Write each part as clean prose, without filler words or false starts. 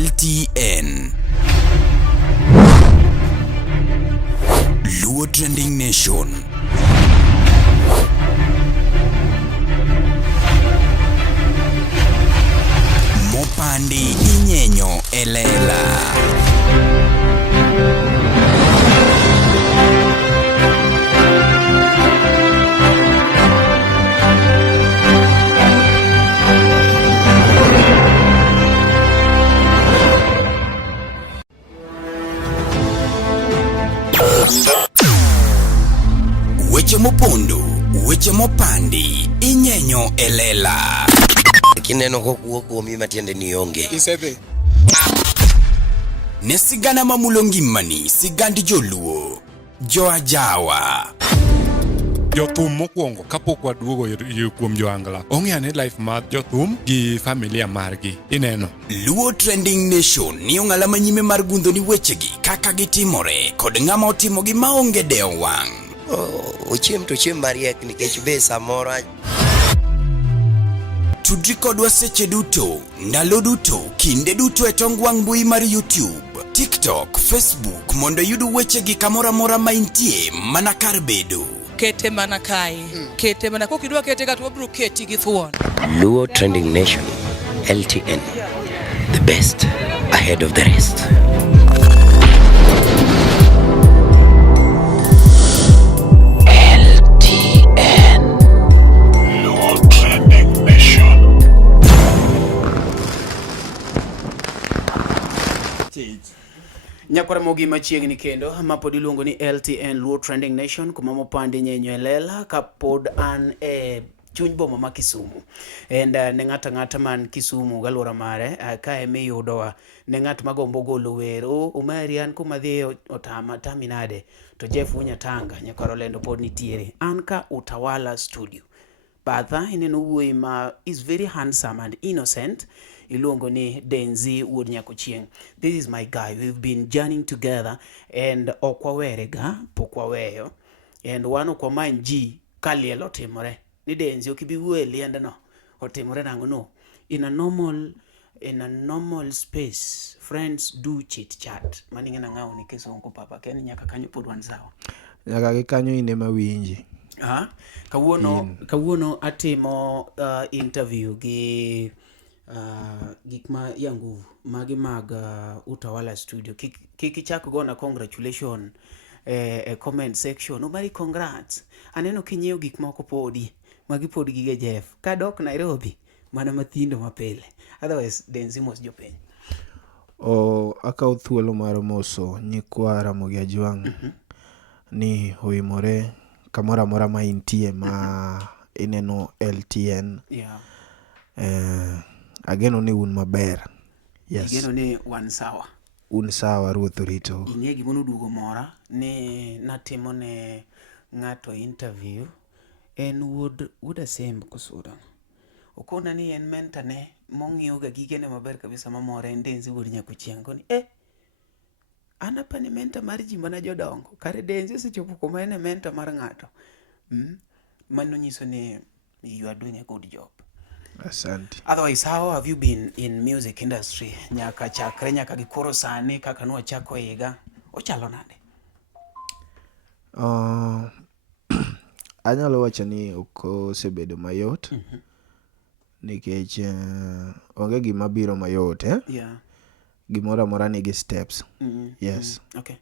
LTN Luo Trending Nation. Mopandi inyenyo elela. Weche mopondo, weche mopandi, inyenyo elela. Kineno kokuo kuomi matiende ni onge. Isebe. Ne sigana mamulongi mani, sigandi joluo, joajawa. Jothum mokwongo kapok waduogo kuom joangla. Ong'eane life mar jothum gi familia margi. Ineno. Luo Trending Nation ni ong'ala manyime mar gundo ni wechegi kaka gitimore kod ng'ama otimogi maonge deo wang'. Ochiem to chiem mariek nikech be samora. Tudri kodwa seche duto, ndalo duto, kinde duto e tong wang' mbui mar YouTube, TikTok, Facebook mondo yudu wechegi kamora mora maintie mana kar bedo. Kete mana kai. Kete mana kokidwa kete ka to bro keti gi thuon. Luo Trending Nation, LTN, the best ahead of the rest. Nyakwara mogi machiegni kendo ma pod iluongo ni LTN Luo Trending Nation kuma mopandi nyenyo elela ka pod an e chuny boma ma Kisumu. And ne ng'ata man Kisumu galora mare ka eme yudowa ne ng'at magombo golo wero umari an kuma dhi otama taminade to Jeff Unyatanga nyakwara lendo pod nitiere an ka Utawala Studio. Batha ineno wuoyi ma is very handsome and innocent. Iluongo ni Denzi Wuod Nyakochieng. This is my guy. We've been journeying together and okwawerega pokwaweyo. And wano kwa manji kaliel otimore. Ni Denzi okibi wuoye liendno otimore nango no. In a normal space, friends do chit chat. Maninge na ngao ni Kisonko papa. Keni nyaka kanyo pod wan sawa. Nyaka gi kanyo ine mawinji. Kawuono atimo interview gi gik ma yangu magi mag Utawala Studio. Kiki chako gona congratulation comment section. Umari congrats. Aneno kinyeo gik moko podi. Magi podi gige Jeff. Kadok Nairobi. Mana mathindo mapele. Otherwise, Denzi mos jopeny. Akaw thuolo mar moso nyikwara Mogi Ajwang'. Ni hoimore kamora mora ma intie ma ineno LTN. Yeah. Ageno ni un maber. Yes. Ageno ni wan sawa. Un sawa ruoth rito. Ing'e gimono duogo mora ni natimo ne ng'ato interview en wuod Asemb Kusuda. Okona ni en mentor ne mong'iyo ga gigene maber kabisa mamore en Denzi Wuod Nyakochieng' koni anapa ni mentor mar ji mana jodongo kare Denzi osechopo kuma en mentor mar ng'ato. Mano nyiso ni you are doing a good job. Asante. Otherwise, how have you been in music industry? Nyaka chakre nyaka gikoro sani kaka nuwa chako higa. Ochalo nade? Anyalo wacho ni okosebedo mayot. Nikech onge gima biro mayot, Yeah. Gimora mora nigi steps. Yes. Okay.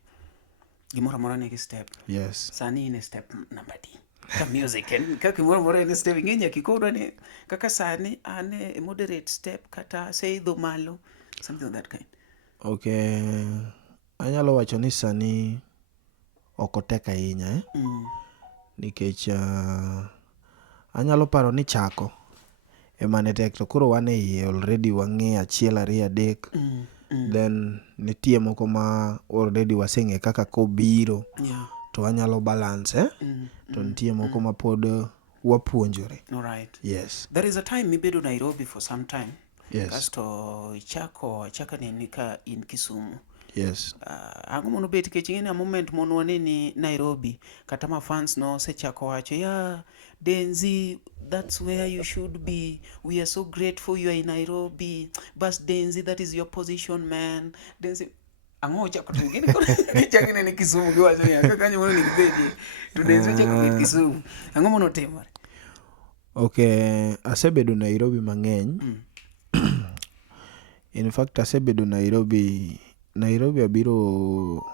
Gimora mora nigi step. Yes. Sani in step number D. Ka music kaka gimora mora in step ng'enya kikoro ni kaka sani ane moderate step kata say dho malo something of that kind. Okay. Anyalo wacho ni sani okotek ahinya, Nikech anyalo paro ni chako emane tek to koro wan e already wang'e achiel ariyo adek. Then nitie moko ma already waseng'e kaka kobiro. Yeah. To anyalo balance, To nitie moko ma pod wapuonjore. All right. Yes. There is a time mibedo Nairobi for some time. Yes. Kasto chaka ni nika in Kisumu. Yes. Ang'o mono bet kech ng'eni a moment monwane ni Nairobi kata ma fans no sechako wacho Denzi, that's where you should be, we are so grateful you are in Nairobi, bas Denzi, that is your position man. Denzi ang'o chako to ng'eni chako ne Kisumu giwacho ni kaka nyono ni gibeti to Denzi chako bet Kisumu, ang'o mono timore? Okay, asebedo Nairobi mang'eny. In fact, asebedo Nairobi abiro,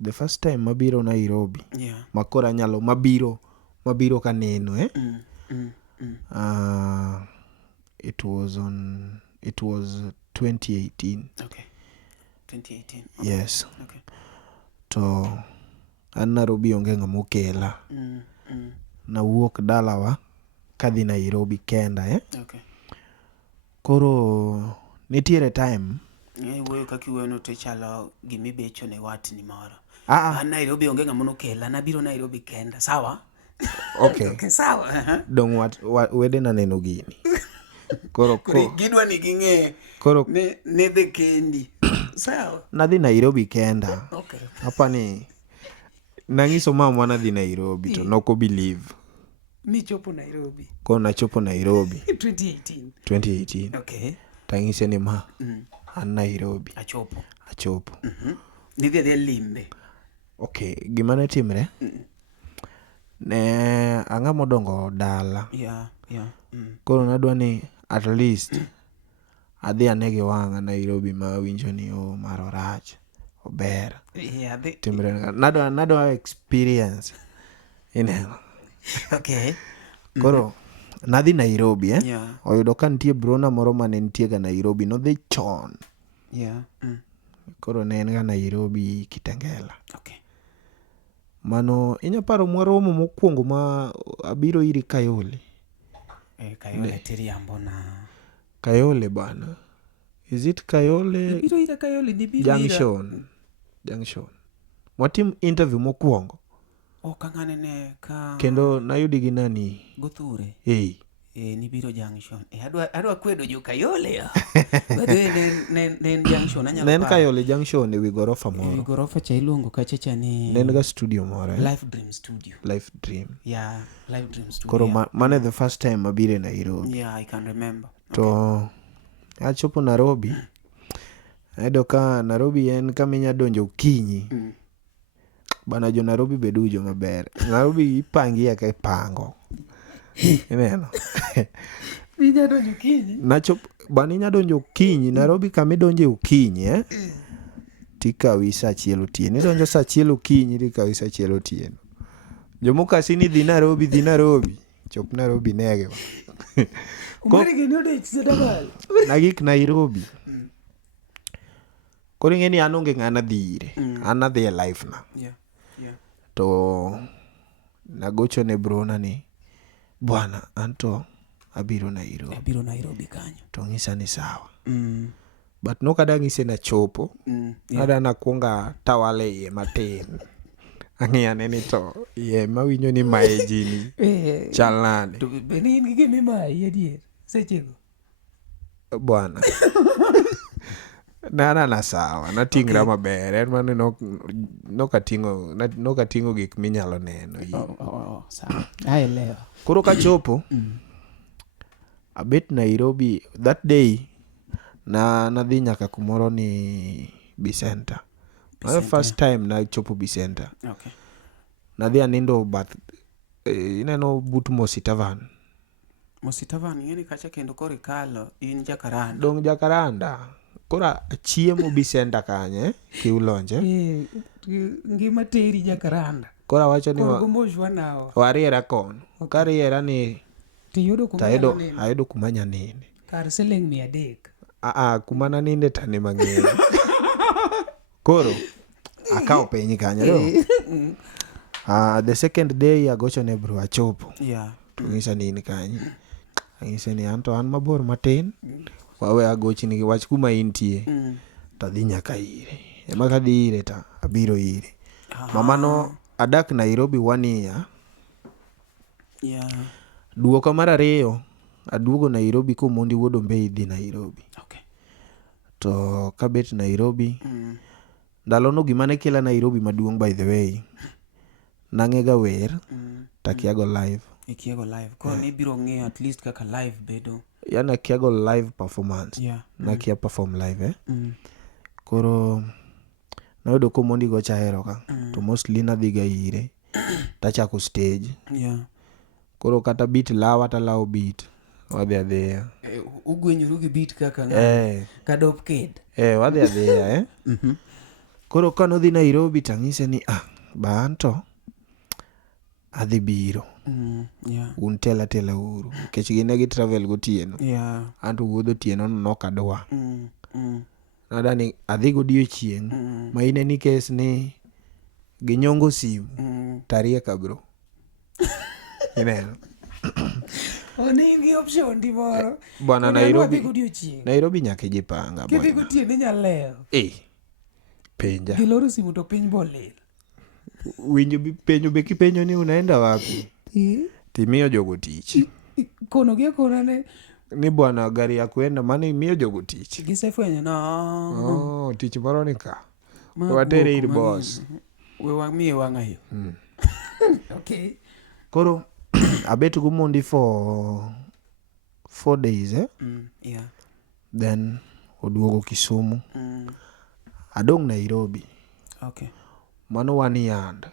the first time mabiro Nairobi. Yeah. Makora nyalo mabiro kaneno it was 2018. Okay. 2018. Okay. Yes. Okay. To an Nairobi onge ng'ama okela. Nawuok dalawa kadhi Nairobi kenda Okay. Koro nitiere time wuoyo kaka iwuoyono to chalo gimibecho ne watni moro. An Nairobi onge ng'ama nokela, nabiro Nairobi kenda, sawa? Okay. Okay, sawa. Dong wedena neno gini. Koro gidwa ni ging'e ne dhi kendi. Sawa. Nadhi Nairobi kenda. Okay. Hapa ni nang'iso mama nadhi Nairobi to noko believe. Michopo Nairobi. Koro nachopo Nairobi 2018. Okay. Tang'ise ni ma an Nairobi. Achopo. Nidhi adhi limbe. Okay, gima ne timre ne ang'ama odongo dala. Yeah. Koro nadwa ni at least adhi ane gi wang'a Nairobi ma winjo ni maro rach ober. Yeah, timre nadwa experience ineno. Okay. Koro nadhi Nairobi Yeah. Oyudo ka nitie brona moro mane nitie ga Nairobi nodhi chon. Yeah. Koro ne en ga Nairobi Kitengela. Okay. Mano inyaparo mwaromo mokwongo ma abiro iri Kayole. Kayole tiriambo na. Kayole bana. Is it Kayole? Biro ira Kayole ni biro Junction. Mwatim interview mokwongo. Kang'ane ne ka. Kendo nayudi gi nani? Gothure. Ni biro junction. Adwa kwedo jo Kayole ya. Bado ne junction anyalo. Nen Kayole junction ewi gorofa moro. Ewi gorofa cha ilongo kachacha ni. Nen ga studio moro. Life Dream Studio. Life Dream. Yeah, Life Dream Studio. Koro mane the first time mabire Nairobi. Yeah, I can remember. To achopo Nairobi. Ayudo ka Nairobi en kaminya donjo kinyi. Bana jo Nairobi bedujo maber. Nairobi ipangi ya pango. Ineno. Ninya donjo kinyi. Bani nya donjo kinyi. Nairobi kami donjo ukinyi tikawi saa achiel otieno. Idonjo saa achiel okinyi tikawi saa achiel otieno. Jomoka sini dhi Nairobi. Chop Nairobi nege. Umari gini ode chisedabal. Nagik Nairobi. Koro ing'eni an onge ng'ana dhire. An adhi e life na. Yeah. To nagocho ne brona ni bwana anto abiro Nairobi kanyo. To ng'isa ni sawa. But nokada ng'ise na chopo. Ada nakwonga tawale iye matin. Ang'iyane ni to iye mawinjo ni maeji ni chal nade. To beni in gige mimayi adier sechego. Bwana. Na sawa. Natingra maber. En mane nokating'o gik minyalo neno. Sawa. Aelewa. Koro kachopo. Abet Nairobi that day nadhi nyaka kumoro ni Bicenter. My first time na chopo Bicenter. Okay. Nadhi anindo bath ineno but Mositavan. Mositavan ng'eni kacha kendo kori kalo in Jakaranda. Dong Jakaranda. Kora chiemo Bicenter kanye kiulonje. Ngima teri Jakaranda. Kora wacho ni gomoshwa nao. Wariera kono. Kariera ni tiyudo kumanya nini. Ayudo kumanya nini. Kar siling 300. Kumana ninde tani mang'eyo. Koro akaw penyi kanyo do. The second day agocho ne bro achopo. Yeah. Ng'isa nini kanyo. Ng'isa ni anto an mabor matin. Wawe agochi ni wach kuma intie. Tadhi nyaka ire. Ema kadhi ire ta abiro ire. Mama no adak Nairobi 1 year. Yeah. Duoka mar ariyo aduogo Nairobi ko mondi wuodo mbe idhi Nairobi. Okay. To kabet Nairobi ndalono gima ne kela Nairobi maduong' by the way, nang'ega wer takiago live. Ikiago live. Koro nibiro ng'eyo at least kaka live bedo. Yani akiago live performance. Yeah. Nakia perform live Koro nayudo ko mondi go chahero ka. To mostly nadhiga ire. Tachako stage. Yeah. Koro kata beat lawa ta lawo beat. Wadhi adhiya. Ugwenyuru gi beat kaka ng'ano. Kadop kid. Wadhi adhiya Koro kanodhi Nairobi tang'ise ni banto adhi biro. Yeah. Un tela uru. Kech gine gi travel gotieno. Yeah. Anto wuodho tieno nokadwa. Nada ni adhi godiochieng' ma ine ni kes ni ginyongo simu tarieka bro. Ineno. Onengi option di moro. Bwana Nairobi nyaka jipanga. Kidhi gotieno nyaleo. Penja. Giloro simu to piny bolil. Winjo penjo be kipenjo ni unaenda wapi? Timiyo jogo tich. Kono gi konane ni bwana gari ya kwenda mani miyo jogo tich. Gisefwenyo no. Tich moro ni ka. Watere ir boss. We wang'miye wang'ayo. Okay. Koro abet gumondi for 4 days Yeah. Then oduogo Kisumu. Adong Nairobi. Okay. Mano wani yand.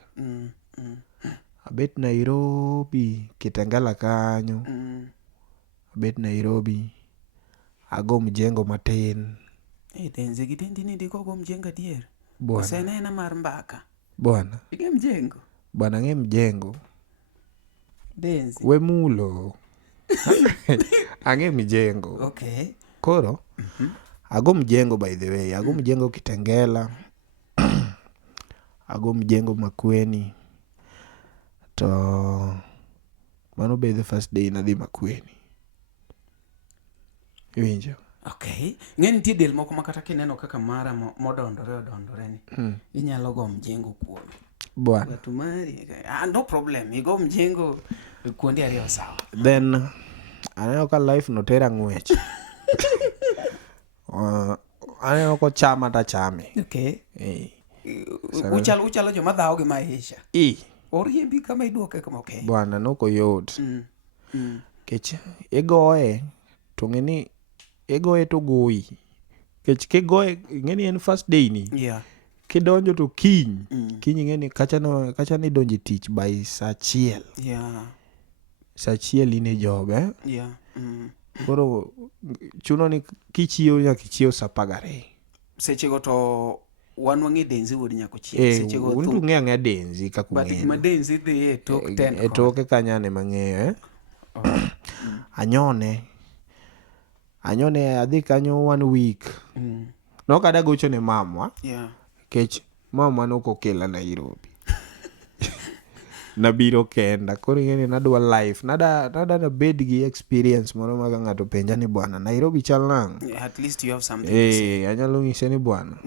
Abet Nairobi Kitengela kanyo. Abet Nairobi ago mjengo matin. Denze gitendi ni diko go mjenga dier. Bwana. Osenena mar mbaka. Bwana. Ige mjengo. Bwana nge mjengo. Denze. We mulo. Ange mjengo. Okay. Koro. Ago mjengo by the way. Ago mjengo Kitengela. Ago mjengo Makueni. To mano be the first day na dhi Makueni. Iwinjo. Okay. Ng'eni nitie del moko makata kineno kaka mara modondore ni. Inyalo go mjengo kuome. Bwana. Tumari. No problem. Igo mjengo kuonde ariyo sawa. Then aneno ka life no tera ng'wech. Aneno ko chama ta chame. Okay. Uchalo joma dhawo gi maisha. Oriembi kama iduoke kama okay. Bwana noko yot. Kech egoe to ng'eni egoe to goyi. Kech kegoe ng'eni en first day ni. Yeah. Kidonjo to kiny ng'eni kacha ni donji tich by saa 1. Yeah. Saa 1 ine job Yeah. Koro chuno ni kichiew nyaka ichiew saa 12. Sechego to wan wang'e denzi wuod nyako chiew. Sechego to untu ng'e denzi kako ng'e. But ma denzi dhi tok 10. Toke kanyane mang'eyo Anyone adhi kanyo 1 week. Nokada gocho ne mamwa. Yeah. Kech mamwa nokokela Nairobi. Nabiro kenda. Koro ng'eni nadwa life. Nada na bed gi experience moro maka ng'ato penja ni bwana Nairobi chal nang. At least you have something to say. Anyalo ng'ise ni bwana.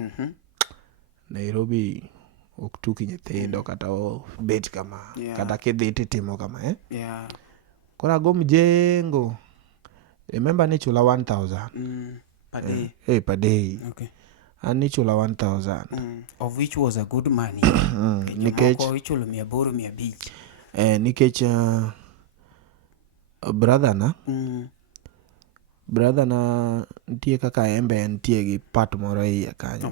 Nairobi ok tuki nyithindo kata bet kama. Yeah. Kata kidhi titimo kama Yeah. Kora go mjengo. Remember ni chula 1,000. Per day. Per day. Okay. And ni chula 1,000. Of which was a good money. Nikech moko ichulo 800-500. Nikech brother na ntie kaka embe ntie gi part moro iye kanyo.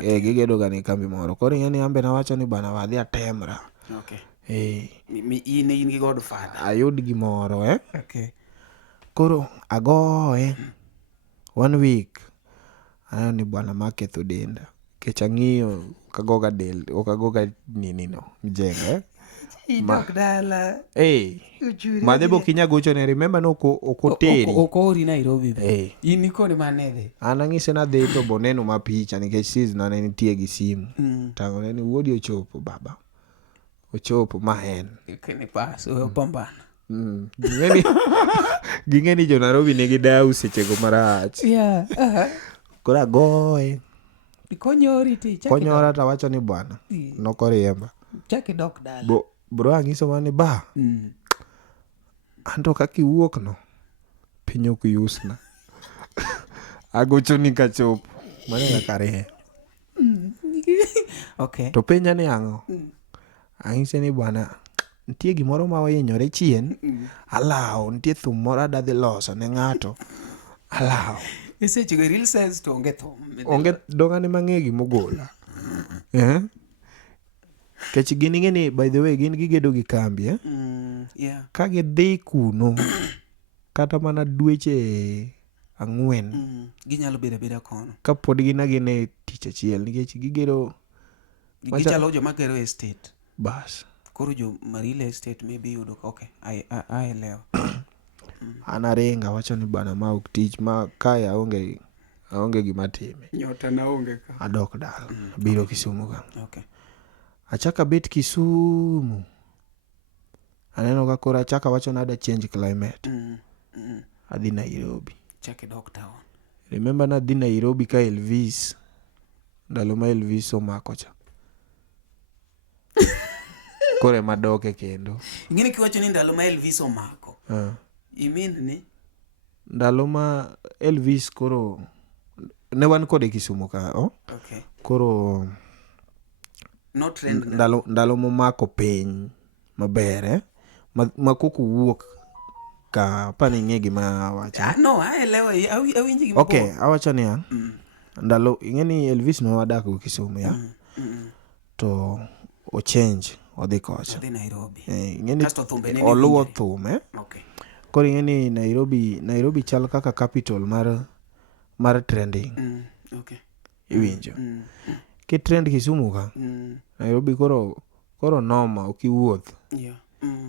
Gigedo ga ni kambi moro. Koro ng'eni ambe nawacho ni bana wadhi atemra. Okay. In gi Godfather. Ayud gimoro Okay. Koro agoe 1 week. Ayo ni bwana maketho denda. Kech ang'iyo kagoga del, okagoga ninino mjenga Idok dala. Madhebo kinya gocho ne remember no okoteri. Okori Nairobi. In ikone manede. Anang'ise na dhi to boneno mapicha nikech sis na nitie gi simu. Tangone ni wuodi ochopo baba. Ochopo mahen. Kene pas opambana. Ging'eni jo Nairobi nigi dau sechego marach. Yeah. Koro agoe. Konyori ti. Konyora tawacho ni bwana. Nokoriemba. Chaki dok dala. Bro ang'iso mani ba. Anto kaki wuok no. Piny ok yusna. Agocho ni kachopo. Mane kakare. Okay. To penja ni ang'o? Ang'ise ni bwana nitie gimoro ma ohinyore chien. Alaw nitie thum moro adadhi loso ne ng'ato. Alaw. Seche go real sense to onge thum. Onge dongane mang'e gimogola. Kech gin ing'eni by the way gin gigedo gi kambi Yeah. ka gidhi kuno kata mana dweche 4 Ginyalo bedo abeda kono. ka pod gin e tich achiel nikech gigedo Gichalo joma gero estate. bas. Koro jo real estate maybe yudo okay. I elewa. An aringa wacho ni bana ma ok tich ma kaya aonge gima time. Nyota na onge ka. Adok dala. Biro Kisumu ka. Okay. Achaka bet Kisumu. Aneno ka kora achaka wacho na ada change climate. Adhi Nairobi. Check it out town. Remember na adhi Nairobi ka Elvis. Ndalo ma Elvis omako cha. Kore madoke kendo. Ingine kiwacho ni ndalo ma Elvis omako. You mean ni? Ndalo ma Elvis koro ne wan kode Kisumu ka. Okay. Koro No trend. Ndalo momako piny maber ma koko wuok ka pani ng'e gima wacho. No, elewa. Awinji gima. Okay, awacho ni ndalo ing'eni Elvis no wadak go Kisumu ya. To o change odhi kocha. Odhi Nairobi. Ing'eni Kasto thumbe nini oluwo thum Okay. Koro ing'eni Nairobi chal kaka capital mar trending. Okay. Iwinjo. Ki trend Kisumu ka. Nairobi koro noma okiwuoth. Yeah.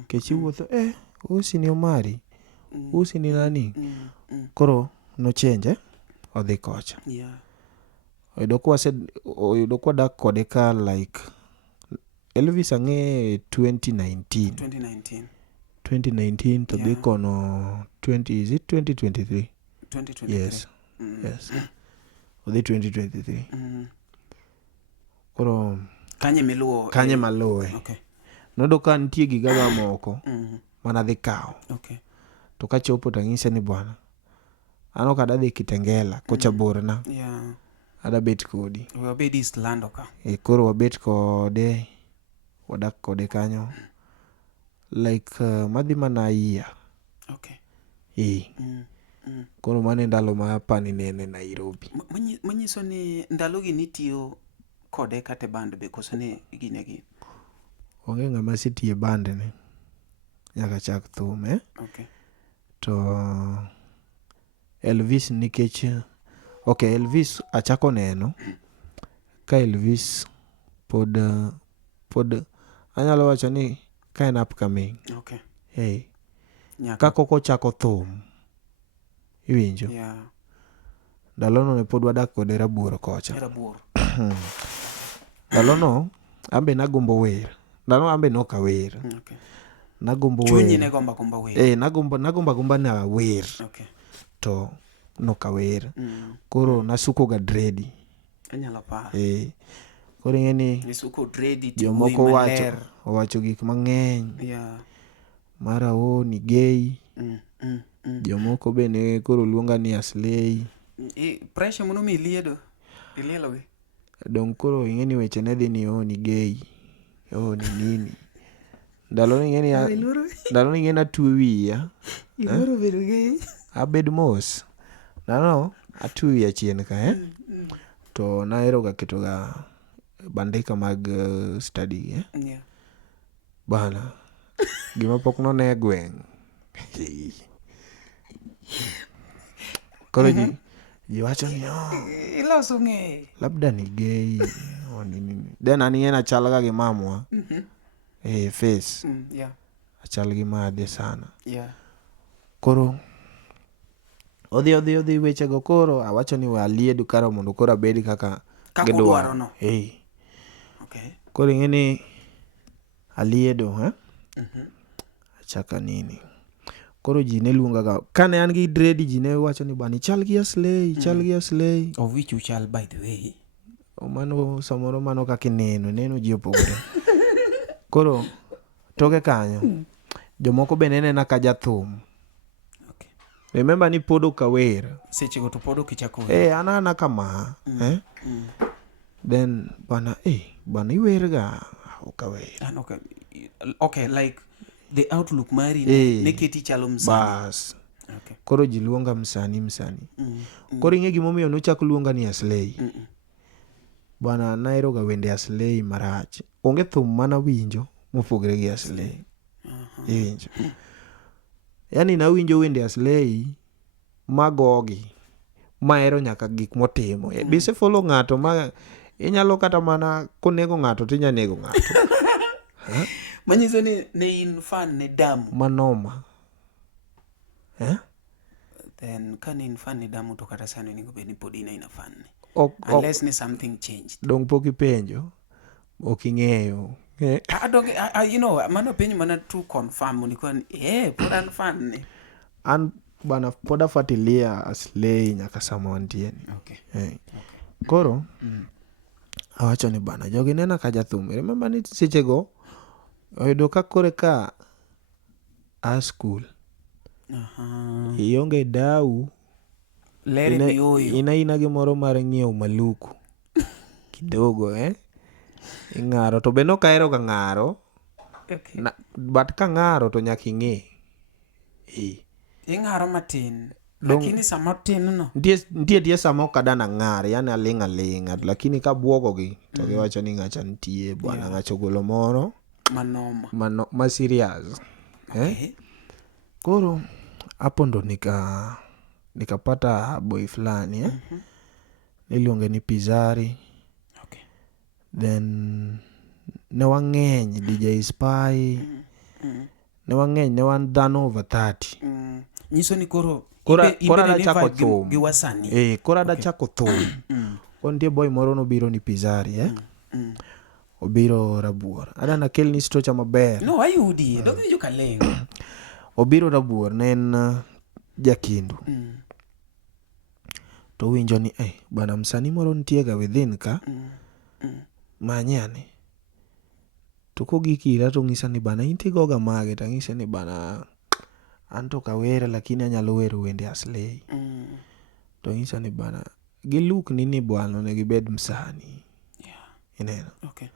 Kechi wuotho usi ni Omari. Usi ni nani. Koro no change odhi kocha. Yeah. Oyudo kwa dak kode ka like Elvis ang'e 2019 to dhi kono 2023. 2023. Yes. Yes. Odhi 2023. Koro kanye maluwe. Okay. Nodo ka nitie gigaga moko mana dhi kawo. Okay. To ka chopo tang'ise ni bwana ano kada dhi Kitengela kocha borna. Yeah. Ada bet kodi. Wabedi East Lando ka. Koro wabet kode wadak kode kanyo like madhi mana iya. Okay. Koro mane ndalo ma pani nene Nairobi. Manyiso ni ndalo gi nitiyo kode kate band be koso ne ginegi. Onge ng'ama sitie band ne nyaka chak thum Okay. To Elvis nikech Elvis achako neno ka Elvis pod anyalo wacho ni ka en upcoming. Okay. Ka koko chako thum iwinjo. Yeah. Ndalono ne pod wadak kode Rabuor kocha. Rabuor. Ndalono ambe nagombo wer. Ndalo ambe noka wer. Okay. Nagombo wer. Chunyi ne gomba wer. Nagomba na wer. Okay. To noka wer. Koro nasuko ga dredi. Anyala pa. Koro ng'eni nisuko dredi to jomoko wacho gik mang'eny. Yeah. Mara ni gay. Jomoko bene koro luonga ni aslay. Pressure mono mi liedo. Ilielo gi. Dong koro ing'eni weche ne dhi ni ni gay. Ni nini. Ndalo ni ng'eni atwe wiya. Ibiro bedo gay. Abed mos. Ndalo atwe wiya chien ka to naero ga keto ga bandika mag study Yeah. Bana. Gima pok no ne gweng. Koro ji wacho ni iloso ng'e. Labda ni gay. Then aning'ena chal ga gi mamwa. Face. Yeah. Achal gi madhe sana. Yeah. Koro odhi weche go koro awacho ni waliedu karo mondo koro abedi kaka gidwaro no. Okay. Koro ing'eni aliedo achaka nini. Koro ji ne luonga ga kane an gi dread ji ne wacho ni bani chal gi aslay. Of which you shall by the way. Mano samoro mano kaka neno ji opogore. Koro toke kanyo jomoko be nena ka jathum. Okay. Remember ni podo ka wer. Seche go to podo kichako. Anana kama Then bana bana iwerga okawer. Okay, like the outlook mari ne keti chalo msani. Bas. Okay. Koro ji luonga msani. Koro ing'e gimomiyo nochako luonga ni Aslay. Bana nairoga wende Aslay marach. Onge thum mana winjo mopogre gi Aslay. Iwinjo. Yani nawinjo wende Aslay magogi. Maero nyaka gik motimo. Bise follow ng'ato ma inyalo kata mana konego ng'ato tinya nego ng'ato. Manyiso ni ne in fan ne Damu. Manoma. Then kan in fan ne Damu to kata sano ningo beni podina ina fan ne. Unless ni something changed. Dong poki penjo. Oking'eyo. You know, mano penjo mana to confirm unikuwa pod an fan ne. An bana poda fatilia Aslay nyaka sama wantieni. Okay. Koro awacho ni bana jogi nena ka jathum. Remember ni sechego oyudo ka kore ka a school. Ionge dau. Lere biyoyo. Ina gimoro mar ng'iewo maluku. Kidogo ing'aro to be nokaero ga ng'aro. Okay. But ka ng'aro to nyaka ing'e. Ing'aro matin. Lakini sama tin no. Ndiye sama kadana ng'ar, yani alinga. Lakini ka buogogi to giwacho ni ng'acha nitie bwana ng'acho golo moro. Manoma. Ma serious. Okay. Koro hapo ndo nikapata boy fulani niliongea ni Pizari. Okay. Then ne wang'eny DJ Spy. Ne wang'eny ne wan dhano over 30. Nyiso ni koro da chako thum. Giwasani. Kora da chako thum. Kontie boy moro nobiro ni Pizari obiro Rabuor. Adana kel ni stocha maber. No, ayudi. Don't you kalengo. Obiro Rabuor ne en Jakindu. To winjo ni bana msani moro nitie ga within ka. Manyane. To kogikira to ng'isa ni bana inti goga mage to ng'isa ni bana anto kawere lakini anyalo wero wende Aslay. To ng'isa ni bana giluk ni bwana ne gibed msani. Ineno. Okay.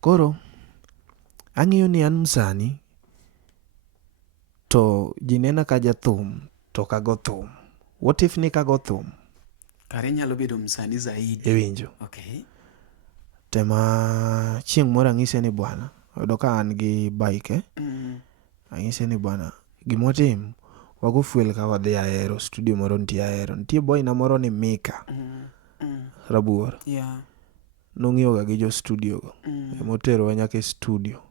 Koro ang'iyo ni an msani to jinena ka jathum to kago thum. What if ni kago thum? Kare nyalo bedo msani zaidi. Iwinjo. Okay. Tema chieng' moro ang'ise ni bwana oyudo ka an gi bike ang'ise ni bwana gimotim wago fuel ka wadhi Ahero studio moro nitie Ahero. Nitie boy na moro ni Mika Rabuor. Yeah. Nong'iyoga gi jo studio go. Emotero nyaka e studio.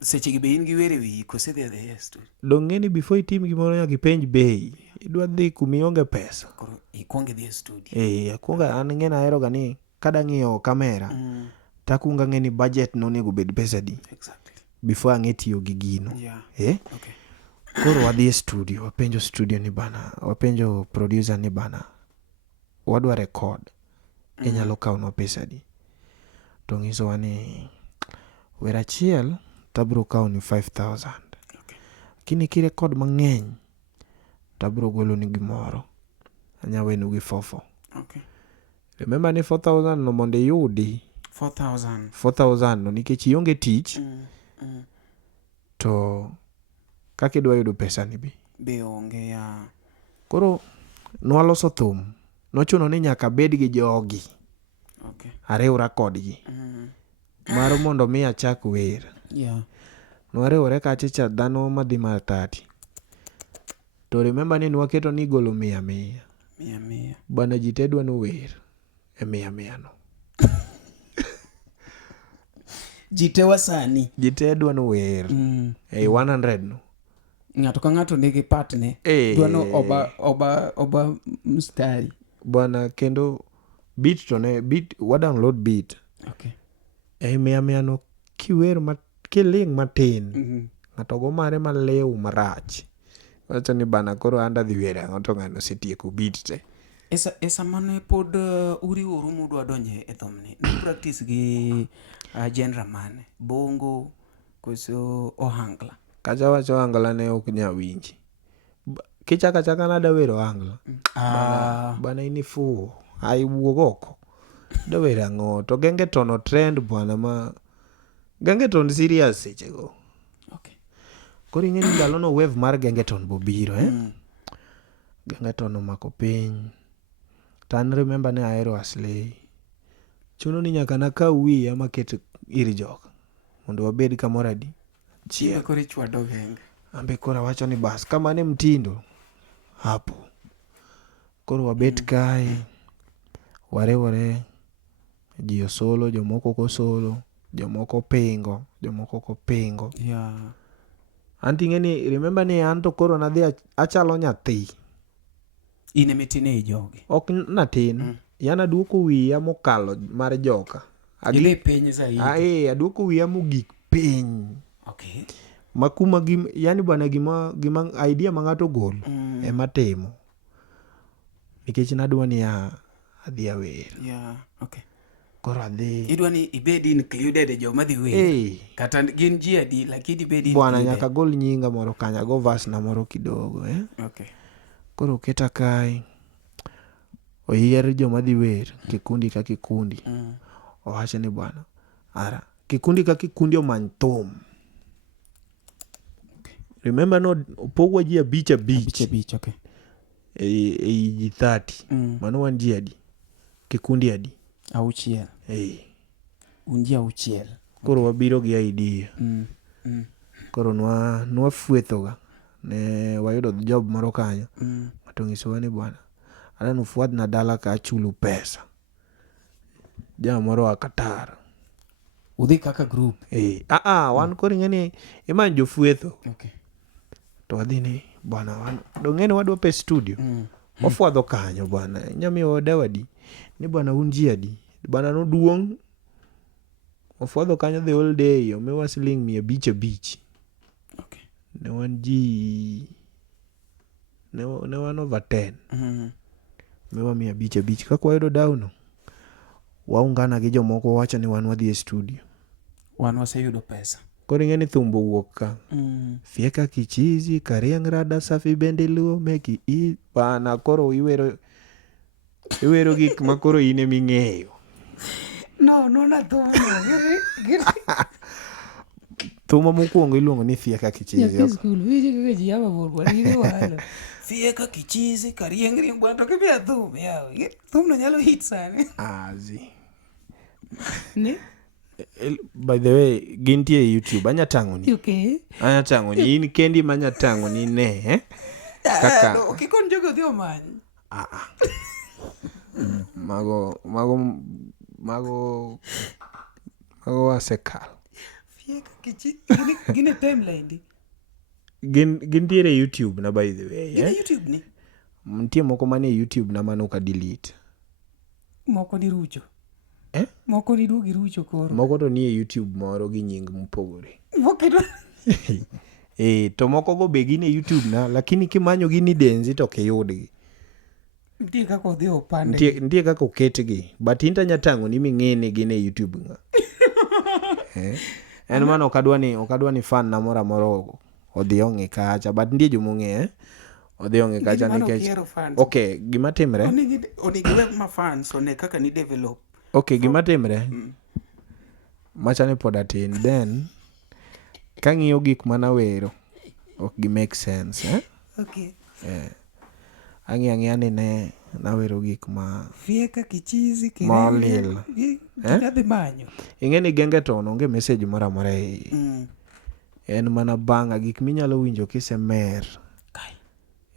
Seche gi be in gi were wi kose dhi studio. Dong ng'eni before itim gimoro nyaka ipenj bei. Idwa dhi kumionge pesa. Koro ikwonge dhi e studio. Akwonga an ng'ena Ahero ga ni kada ng'iyo kamera takunga ng'eni budget nonego bed pesa di. Exactly. Before ang'e tiyo gi gino. Okay. Koro wadhi e studio. Wapenjo studio ni bana. Wapenjo producer ni bana. Wadwa record. Inyalo kaunwa pesa di. To ng'isowa ni wera achiel tabro kauni 5,000. Okay. Kini ki record mang'eny tabro golo ni gimoro. Anyawenu gi 4,400. Okay. Remember ni 4,000 no monde yudi. 4,000 no nikech ionge tich. To kaka idwa yudo pesa ni be onge ya. Koro nwaloso thum. Nochuno ni nyaka bed gi jogi. Okay. Ariwra kodgi. Maro mondo mi achak wer. Nwariwore kachicha dhano madhi mar 30. To remember ni nwaketo ni golo 100. Bana jitedwa no wer. 100 no. Jitewa sani. Jitedwa no wer. 100 no. Ng'ato ka ng'ato nigi partne. Dwano oba mstari. Bwana kendo beat to ne beat wa download beat. Okay. 100 no kiwer kiling matin. Ng'ato go mare maleu marach. Wacho ni bana koro anda dhi wera ng'ato ng'ano setieko beat te. Esa mane pod uri urumu dwa donje e thomni. Ni practice gi genre mane? Bongo koso ohangla. Kacha wacho ohangla ne ok nya winji. Kichaka nada wero ohangla. Bana inifuo. Ai wuog oko. dawera ang'o to gengeton o trend bwana ma gengeton serious sechego. Okay. Koro ing'e ni ndalono wave mar gengeton bobiro gengeton omako piny. Tan remember ne ahero Aslay. Chuno ni nyaka nakaw wiya maket ir jok mondo wabed kamoro adi Chieng koro ichwado genge. Ambe koro wacho ni bas kama ne mtindo hapo. Koro wabet kae ware ji osolo, jomoko kosolo, jomoko pingo, jomoko kopingo. Yeah. Anti ng'eni remember ni an to koro nadhi achalo nyathi. Ine mitine jogi. Ok natin. Yana aduoko wiya mokalo mar joka. Ile piny zaidi. Aduoko wiya mogik piny. Okay. Makuma yani bwana gima idea ma ng'ato golo ema timo. Nikech nadwa ni adhi awer. Yeah, okay. Koro adhi. Idwa ni ibedi included e joma dhi wer. Kata gin ji adi lakini ibedi bwana nyaka gol nyinga moro kanya go verse na moro kidogo Okay. Koro keta kai oyier joma dhi wer kikundi ka kikundi. Owacho ni bwana ara kikundi ka kikundi omany thum. Remember no opogwa ji abich. Okay. Ji 30. Mano wan ji adi? Kikundi adi? Auchiel. Unji auchiel. Koro wabiro gi idea. Koro nwafuethoga. Ne wayudo job moro kanyo. Matong'isowa ni bwana. Ala nufuadh na dala ka achulu pesa. Jama moro wa Qatar. Udhi kaka group. Wan koro ing'eni iman jofuetho. Okay. To wadhi ni bwana wan dong'eni wadwa pe studio. Wafuadho kanyo bwana. Nyamiwa dawadi. Ni bwana un ji adi. Bwana noduong'. Wafuadho kanyo the whole day. Omewa siling 500. Okay. Ne wan ji. Ne wan over 10. Mewa 500. Kaka wayudo dawno. Waungana gi jomoko wacho ni wan wadhi e studio. Wan waseyudo pesa. Koro ing'eni thumbo wuok ka. Fieka kichizi, karieng rada safi bende luo meki bana koro iwero gik ma koro in ema ing'eyo. No na thumo. Thumo mokwongo iluongo ni fieka kichizi. Nyathi skul, wiji kaka ji ama borwa, nire walo. Fieka kichizi, karieng bwana to kibia thum. Thum no nyalo hit sani. Azi. Ne? By the way, gintie YouTube. Anya tang'oni. Okay. Anya tang'oni. In kendi manya tang'oni ne. Kaka. Kikon jogo dhi omany. Mago wasekal. Fieka kichizi. Gine timeline di. Gintiere YouTube na by the way. Gine YouTube ni? Mtie moko mane YouTube na mano ka delete. Moko ni rucho. Moko ni dugi rucho koro. Moko to nie YouTube moro gi nying mopogore. Moko do. To moko go be gine YouTube na lakini kimanyo gi ni denzi to kiyudgi. Ntie kako odhi opande. Ntie kako oketgi. But inta nyatango ni ming'ene gine YouTube nga. En mano okadwa ni fan na moro odhi ong'e kacha. But ntie jomong'e odhi ong'e kacha nikech. Okay, gima timre. Onigi web ma fans one kaka ni develop. Okay, gima timre. Machane pod atin. Then kang'iyo gik mana wero ok gi make sense. Okay. Ang'ia ni ne nawero gik ma Fieka kichizi molil. Gina manyo. Ing'eni gengeton onge message moro amora en mana banga gik minyalo winjo kisemer.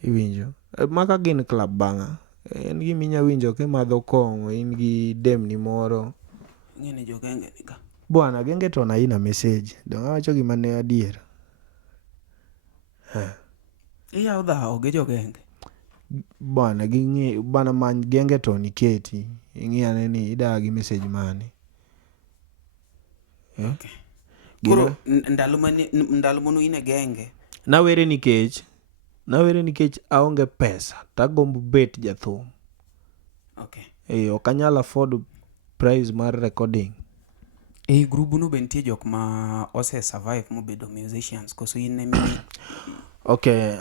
Iwinjo. Maka gin club banga. En gima inya winjo kimadho kong'o in gi demni moro. Ng'eni jo genge nika. Bwana gengeton haina message. Donga wacho gima ne adier. Iya odha oge jo genge. Bwana many gengeton iketi. Ing'iyane ni idagi message mane. Okay. Koro ndalo mano ine genge. Nawere nikech aonge pesa. Tagombo bet jathum. Okay. Ok anyal afford price mar recording. Grubu no bentie jok ma ose survive mobedo musicians koso in nemi. Okay.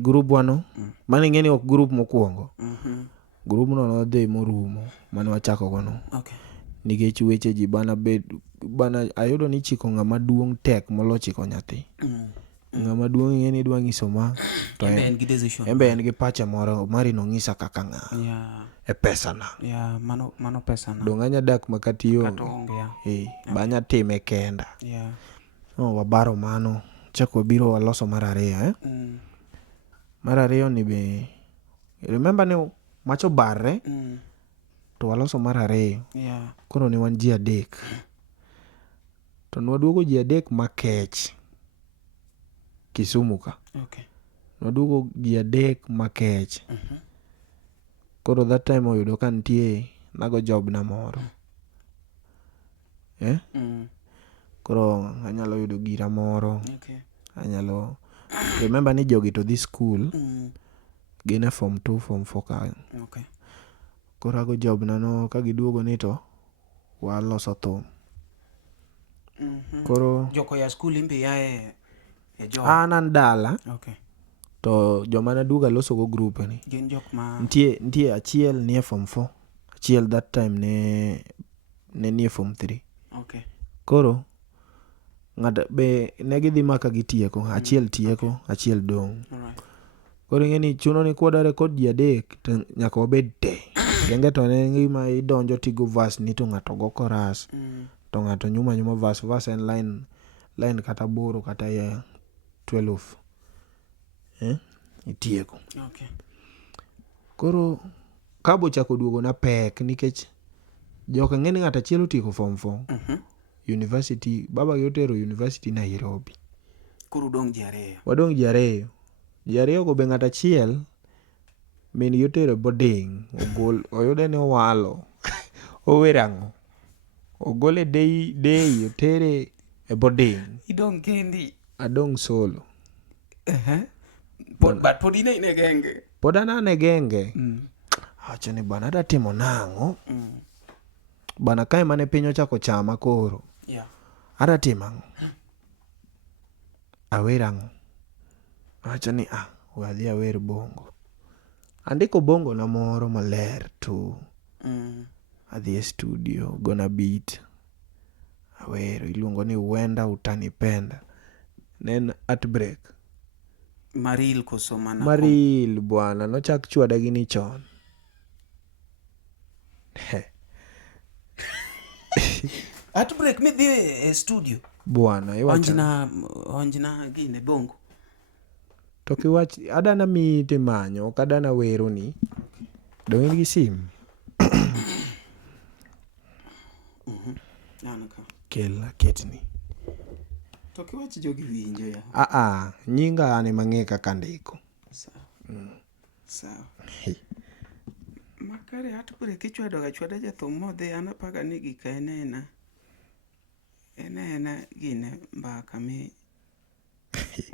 Group wano. Mane ng'eni ok group mokwongo. Grubno nodhi morumo mane wachako gono. Okay. Nikech weche ji bana ayudo ni chiko ng'ama duong' tek molo chiko nyathi. Ng'ama duong' ing'e ni dwa ng'iso ma to en gi decision. En gi pacha moro mari no ng'isa kaka ng'a. E pesa na. Mano pesa na. Dong' anya dak makatiyo. Banya time kenda. Wabaro mano. Chak wabiro waloso mar ariyo. Mar ariyo ni be remember ni macho barre. To waloso mar ariyo. Koro ne wan ji adek. To nwaduogo ji adek makech. Kisumu ka. Okay. Nwaduogo ji adek makech. Koro that time oyudo ka nitie nago job na moro. Koro anyalo yudo gira moro. Anyalo remember ni jogi to dhi school. Gine form 2 form 4 ka. Okay. Koro ago job na no ka giduogo ni to waloso thum. Koro joko ya school imbe yae job. An dala. Okay. To joma na duoga loso go group ni. Gin jok ma Nitie achiel nie form 4. Achiel that time ne nie form 3. Okay. Koro ng'ato be ne gidhi maka gitieko. Achiel tieko, achiel dong'. Alright. Koro ing'eni chuno ni kwadare kod ji adek to nyaka wabed te. Genge to ne ng'ima idonjo tigo verse ni to ng'ato go chorus. To ng'ato nyuma verse en line kata boro kata 12. Itieko. Okay. Koro kabo chako duogo na pek nikech joka ng'eni ng'ato achiel otieko form 4. University baba gi otero university Nairobi. Koro dong ji ariyo. Wadong ji ariyo. Ji ariyo go be ng'ato achiel min gi otero boarding. Oyude ni owalo. Owerang'o. Ogole day otere e boarding. Idong kendi. Adong solo. But pod ine genge. Pod anane genge. Acho ni bana da timo nang'o. Bana kae mane piny ochako chama koro. Ada timo. Awerang'o. Acho ni wadhi awer bongo. Andiko bongo na moro maler tu. Adhi e studio gona beat. Awero iluongo ni Wenda Utanipenda. Nen Heartbreak. Maril koso mana. Maril bwana nochak chwada gi ni chon. Heartbreak midhi e studio. Bwana iwacho. Onjina gine bongo. To kiwach adana mite manyo ok adana wero ni. Dong in gi sim. Kel ketni. To kiwach jogi winjo ya. Nyinga ane mang'e kaka ndiko. Sawa. Makare Heartbreak ichwada jathum modhi an apaga ni gika enena gine mbaka mi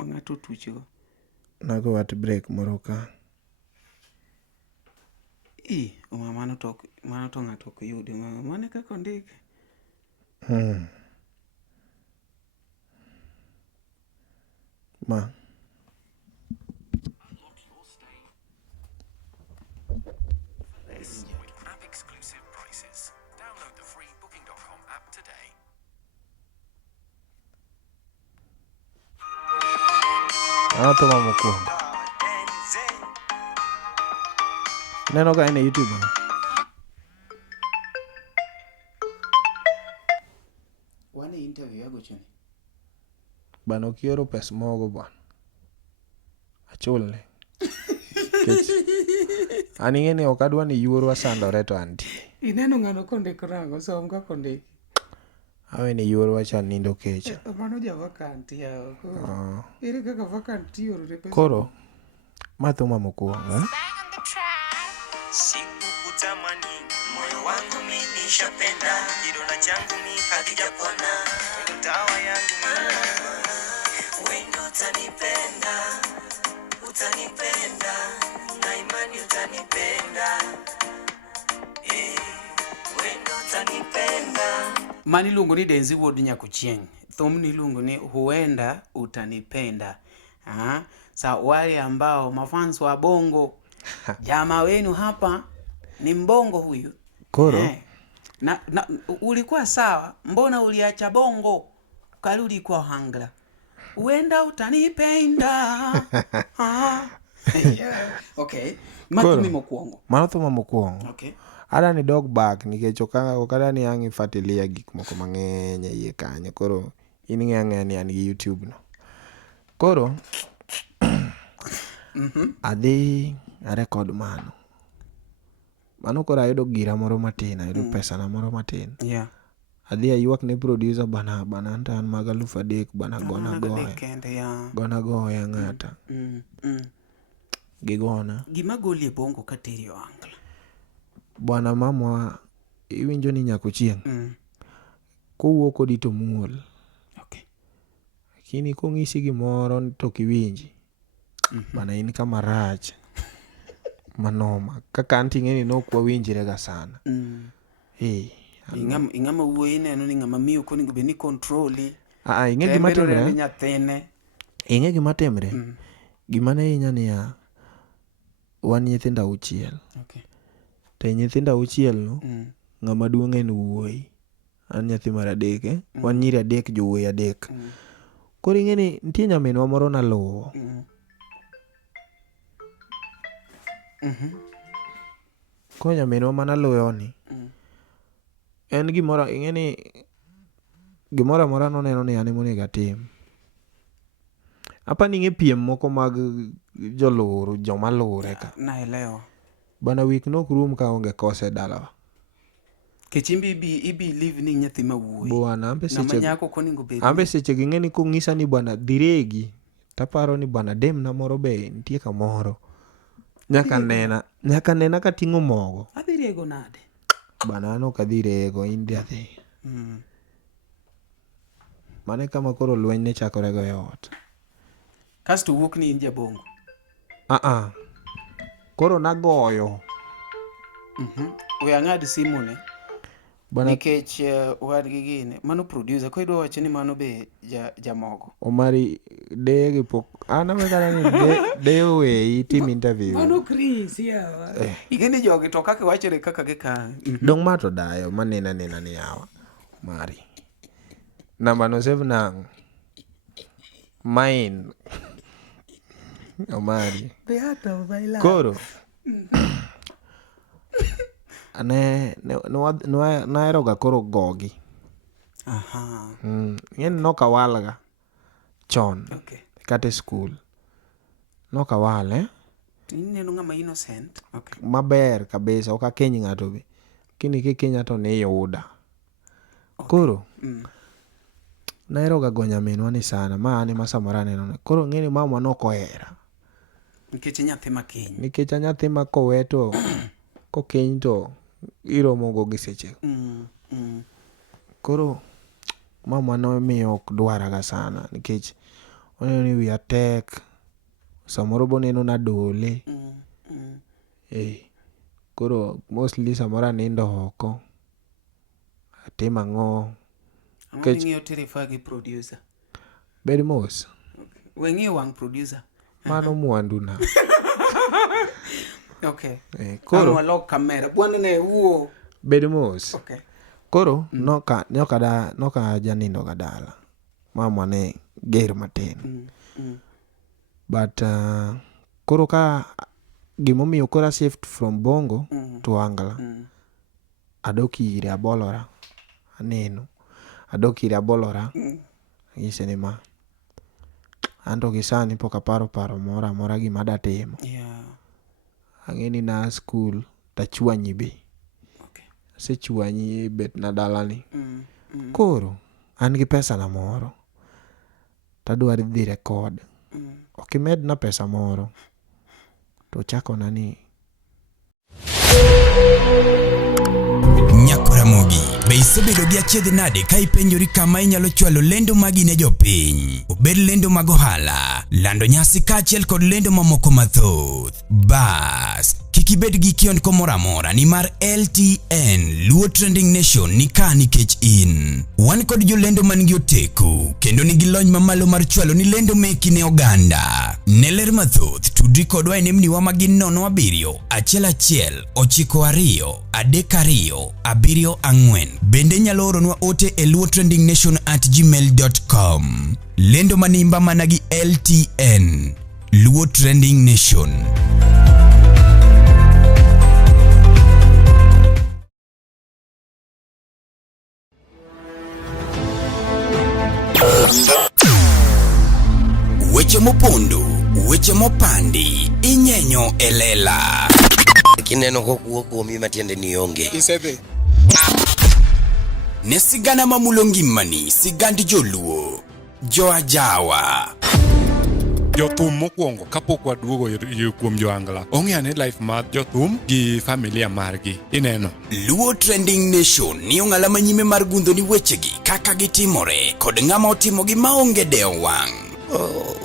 ng'ato tuchgo. Nago Heartbreak moro ka. Mano to ng'ato ok yudi mane kaka ondike. Ma exclusive prices. Download the free booking.com app today. Toma mokwongo. Neno ka en e YouTube no. Wane interview yago chini. Bano kioro pes mogo bwana. Achulne. Ani ng'eni ok adwa ni yuorwa sandore to anti. Ineno ng'ano kondiko rango som ka kondiko. Awe ni yuorwa chan nindo kecha. Mano ja vacant ya. Ere kaka vacant tiyo re pesa. Koro mathuma mokwongo. Sikukutamani moyo wangu mimi nishapenda, kidonda changu mimi hakijapona, dawa yangu mimi wewe utanipenda na imani utanipenda, wewe utanipenda. Mani luongo ni Denzi Wuod Nyakuchieng. Thum ni luongo ni Huenda Utanipenda. Sa wale ambao mafans wa bongo jamaa wenu hapa Ni mbongo huyu. Koro Na ulikuwa sawa, mbona uliacha bongo ukarudi kwa hangla? Uenda utanipenda. Okay. Matumi mokuongo. Mano mokuongo. Okay. Ada ni dog back nikech okada ni ang' ifatilia gik moko mang'eny iye kanyo. Koro in ng'e ni an gi YouTube no. Koro adhi arekod mano. Mano koro ayudo gira moro matin, ayudo pesa na moro matin. Yeah. Adhi ayuak ne producer bana antan mag 3,000 bana gona goya ng'ata. Gigona. Gima goli e bongo kateri angla. Bwana mamwa iwinjo ni nyako chieng'. Kowuok odi to muol. Okay. Lakini kong'isi gimoro to kiwinji. Bana in kama rach. Manoma. Kaka anti ng'eni nokwa winjire ga sana. Ingama wuoyi neno ni ngama miyo koni gobe ni kontroli. Ing'e gima timre. Ing'e gima timre. Gima ne inya ni ya wan nyithindo 6. Okay. To nyithindo 6 no ngama duong' en wuoyi. An nyathi mar 3 wan nyiri 3 jowuoyi 3. Koro ing'e ni nitie nyaminwa moro naluwo. Ko nyaminwa manaluwo ni en gimoro ing'e ni gimoro amora noneno ni an monego atim. Apa ni ng'e piem moko mag joluru joma lure ka. Naelewa. Bana week nok room ka onge kose dalawa. Kechimbi ibi live ni nyathi ma wuoyi. Bwana ambe seche. Na manyako koni gobe. Ambe seche ging'e ni kong'isa ni bwana diregi. Taparo ni bwana dem na moro be nitie kamoro. Nyaka nena ka ting'o mogo. Adhirego nade? Bana ano kadhirego indi adhi. Mane kama koro lweny ne chakore go yot. Kasto wuok ni in jabongo. Koro nagoyo. We ang'ad simu ne. Nikech wadgi gine. Mano producer. Ko idwa wacho ni mano be jamogo. Omari dege pok. Anawekana ni deo we team interview. Mano Chris yawa. Igeni jogi to kaka wachore kaka gika. Dong mato dayo manena ni yawa. Mari. Namba no save nang. Mine. Omari. Beata baila. Koro. Naeroga koro gogi. Ng'en nokawalga chon. Okay. Kate school. Nokawale. Ineno ng'ama innocent. Okay. Maber kabisa oka keny ng'ato be. Kini kikenya to ni yuda. Koro. Naeroga gonya minwa ni sana. Maani masamora neno. Koro ng'eni mama nokohera. Nikech nyathi makeny. Nikech nyathi makoweto kokeny to iromo go gi seche. Koro mama no miyo ok dwaraga sana nikech oneno ni wiya tek. Samoro boneno na dole. Koro mostly samora nindo oko. Atima ng'o. Ang'o ng'iyo terifa gi producer? Bed mos. We ng'iyo wang producer. Mano mwandu na. Okay. Koro walok kamera. Bwana ne uo. Bed mos. Okay. Koro noka janindo ga dala. Mama ne ger matin. But koro ka gimomiyo kora shift from bongo to angla. Adoki ire abolora. Aneno. Adoki ire abolora. Ngise ni ma. Anto gisani poka paro mora gima datimo. Yeah. Ang'eni na school tachwanyi be. Okay. Sechwanyi bet na dalani. Koro an gi pesa na moro. Tadwari dhi record. Okimed na pesa moro. To chako nani. Nyakoramogi, be isebedo gi achiedh nade ka ipenjori kama inyalo chwalo lendo magi ne jopiny. Obed lendo mag ohala, lando nyasi kaachiel kod lendo mamoko mathoth. Bas, Kik ibed gi kionko moro amora nimar LTN Luo Trending Nation ni ka nikech in. Wan kod jolendo man gi oteku kendo nigi lony mamalo mar chwalo ni lendo meki ne oganda. Ne ler mathoth tudri kodwa e nembniwa magin 07 11 92 32 74. Bende nyalo oronwa ote e luotrendingnation@gmail.com. Lendo manimba mana gi LTN Luo Trending Nation. Weche mopondo, weche mopandi, inyenyo elela. Kineno kokuok kuomi matiende ni onge. Ne sigana mamulo ngimani, sigand joluo, joajawa. Jothum mokwongo kapok waduogo kuom joangla. Ong'eane life mar jothum gi familia margi. Ineno. Luo Trending Nation ni ong'ala manyime mar gundo ni wechegi kaka gitimore kod ng'ama otimogi maonge deo wang'.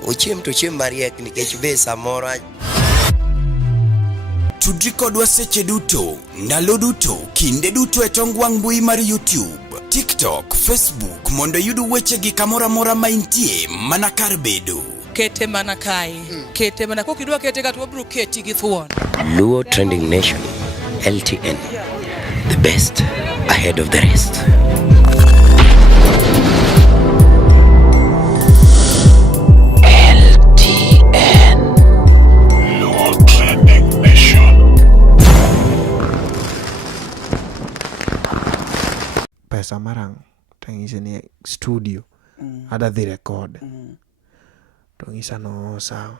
Ochiem to chiem mariek nikech be samoro Tudri kodwa seche duto, ndalo duto, kinde duto e tong wang' mbui mar YouTube, TikTok, Facebook mondo yud wechegi kamora mora maintie mana kar bedo. Kete mana kae. Kete mana kokidwa kete ka to wabro keti gi thuon. Luo Trending Nation, LTN, the best ahead of the rest. Pesa marang tangise ni studio ada dhi record to ngisa no sawa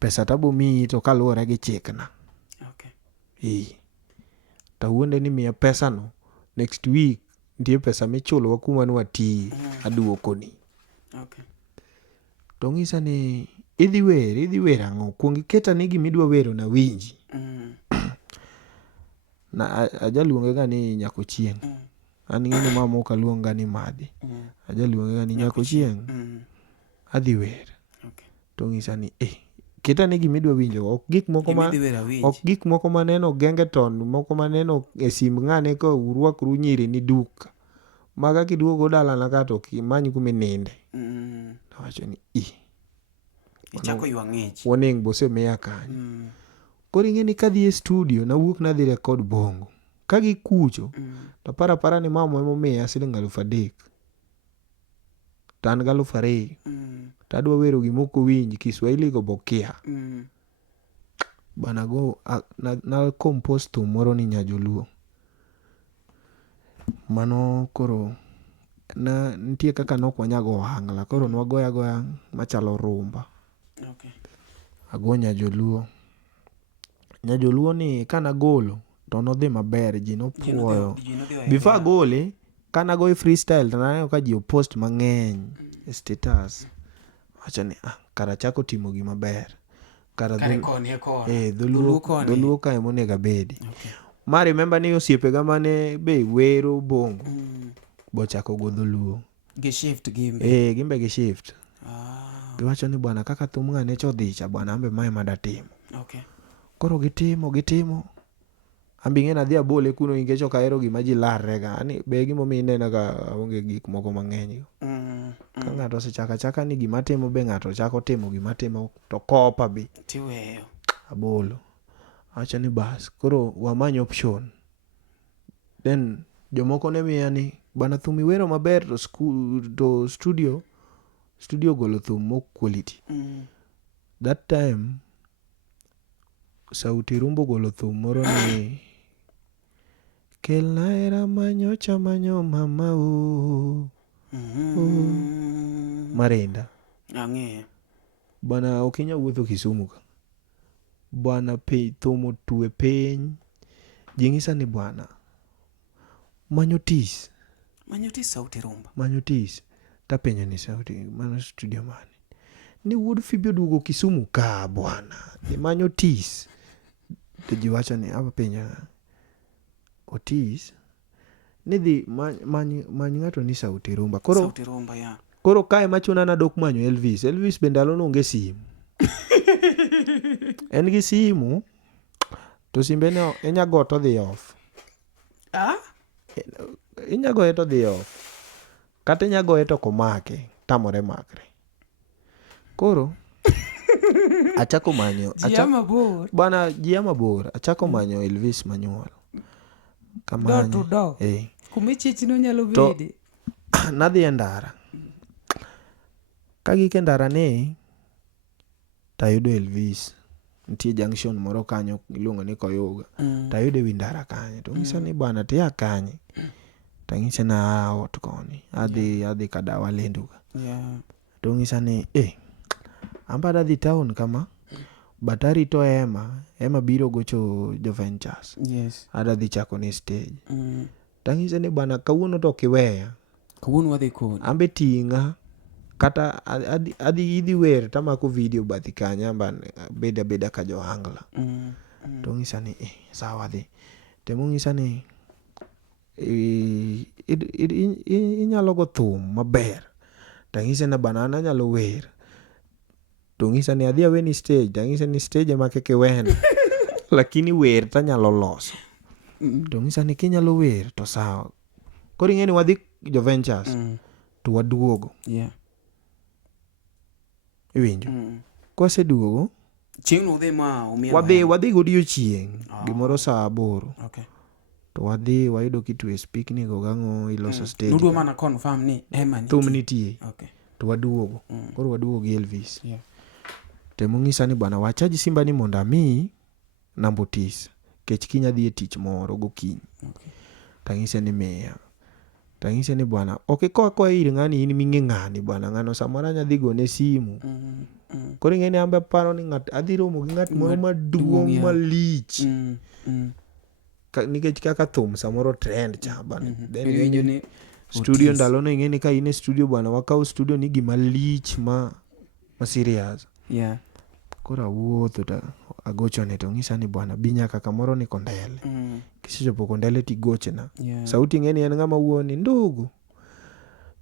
pesa tabo mi to kaluwore gi chikna. Ta wuonde ni miya pesa no next week ndiye pesa michulo kuma nwati aduokoni. To ngisa ni idhi wer ang'o kuongi keta ni gimidwa wero na winji. Na ajaluonge ga ni Nyakochieng. An ng'eni mama okaluonga ni Madhi. Ajaluonge ga ni Nyakochieng. Adhi wer. To ngisa ni keta ni gimidwa winjo ok gik moko maneno gengeton moko maneno e sim ng'ane ko urwakru nyiri ni duka. Maga kiduogo dala na ka to kimanyi kuma ninde. Tawacho ni Ichako yuang'ech. Warning bose miya kanyo. Koro ing'eni kadhi e studio na wuok na dhi record bongo. Ka gikucho to para ni mama emo miya siling 3,000. Tan 2,000. Tadwa wero gimoko winji Kiswahili go bokia. Bana go na compose to moro ni Nyajoluo. Mano koro na nitie kaka nok wanyago hangla koro nwagoya machalo rumba. Ago Nyajoluo. Nyajoluo ni kana golo to nodhi maber ji nopuoyo. Before gole kana go freestyle to naneno ka ji post mang'eny e status. Wacho ni kara chako timo gima ber. Kara dholuo ka emo nega bedi. Ma remember ni osiepe ga mane be wero bongo. Bochako go dholuo. Gishift gimbe. Gimbe gishift. Giwacho ni bwana kaka thum ng'ane chodhicha bwana ambe mae madatimo. Koro gitimo. Ambi ng'ena adhi abole kuno nikech ok ahero gima ji larrega. Ani be gimomiyo ineno ka aonge gik moko mang'eny. Ka ng'ato osechaka ni gima timo be ng'ato chako timo gima timo to kopa be. Tiweyo. Abolo. Acha ni bas. Koro wamany option. Then jomoko ne miya ni bana thum iwero maber to studio golo thum mok quality. That time Sauti Rumbo golo thum moro ni Kelna era manyocha manyo mama o. Marenda. Ang'e. Bana okinya wuotho Kisumu ka. Bana thum otwe piny. Jingisa ni bwana manyotis Sauti Rumba. Manyotis. Tapenyo ni Sauti mano studio mani. Ni wuod Fibi oduogo Kisumu ka bwana. Ni manyotis. To jiwacho ni penyo Otis nidhi many ng'ato ni Sauti Rumba. Sauti Rumba ya. Koro kae machuna na dok manyo Elvis. Elvis bende ndalo no onge simu. En gi simu to simbe no inyago to dhi off. Inyagoye to dhi off. Kata inyagoye to komake, tamore makre. Koro achako manyo bana jia mabor achako manyo Elvis manyuol kamano do to do kuma chichino nyalo to bede nadhi e ndara kagike ndara ni tayudo Elvis nitie junction moro kanyo iluongo ni Koyuga tayudo ewi ndara kanyo to ng'iso ni bwana tia kanye tang'ise na ot koni adhi kadawa lenduga to ng'isa ni ambada dhi town kama batari to ema biro gocho jo Ventures ada dhi chako ni stage tang'ise ni bana kawuono to kiweya kawuono wadhi kodi ambe tinga kata adhi idhi wer tamako video bathi kanya amban beda ka jo angla to ng'isa ni sawa dhi temo ng'isa ni inyalo go thum maber tang'ise na bana anyalo wer to ng'isa ni adhi aweni stage tang'ise ni stage ema keke wena lakini wer tanyalo loso to ng'isa ni kinyalo wer to sawa koro ing'eni wadhi jo Ventures to waduogo iwinjo kwaseduogo chieng' no dhi ma umia wadhi godiochieng' gimoro saa 8 to wadhi wayudo kitwe speak go gang'o iloso stage nudwa mana confirm ni ema ni thum nitie to waduogo koro waduogo gi Elvis temo ng'isa ni bwana wachaji simba ni mondo ami nambotis kech kinya dhi e tich moro gokinyi tang'ise ni miya tang'ise ni bwana kwa ir ng'ani in ming'e ng'ani bwana ng'ano samora nya dhi gone simu koro ing'eni ambe paro ni adhi romo gi ng'at moro maduong' malich nikech kaka thum samoro trend cha bwana then studio ndalo no ing'eni ka in e studio bwana wakaw studio ni gima lich ma serious koro awuotho to agochone to ng'isa ni bwana bi nyaka kamoro ni Kondele kisechopo Kondele tigochena sauti ng'eni en ng'ama wuoni ndugu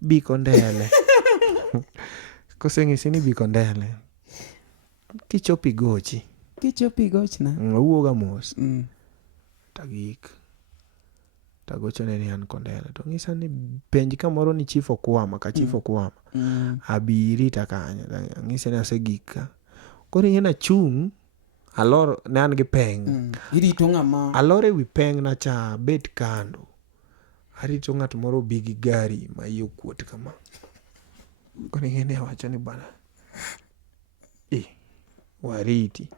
bi Kondele koseng'isi ni bi Kondele kichopi gochna awuoga mos tagik tagochone ni an Kondele to ng'isa ni penj kamoro ni Chief Okwama ka Chief Okwama abiri takanya ng'isa ni asegika koro ing'ena chung alor ne an gi peng irito ng'ama alor ewi peng na cha bet kando arito ng'at moro bi gi gari ma iyo kuot kama koro ing'eni awacho ni bana wariti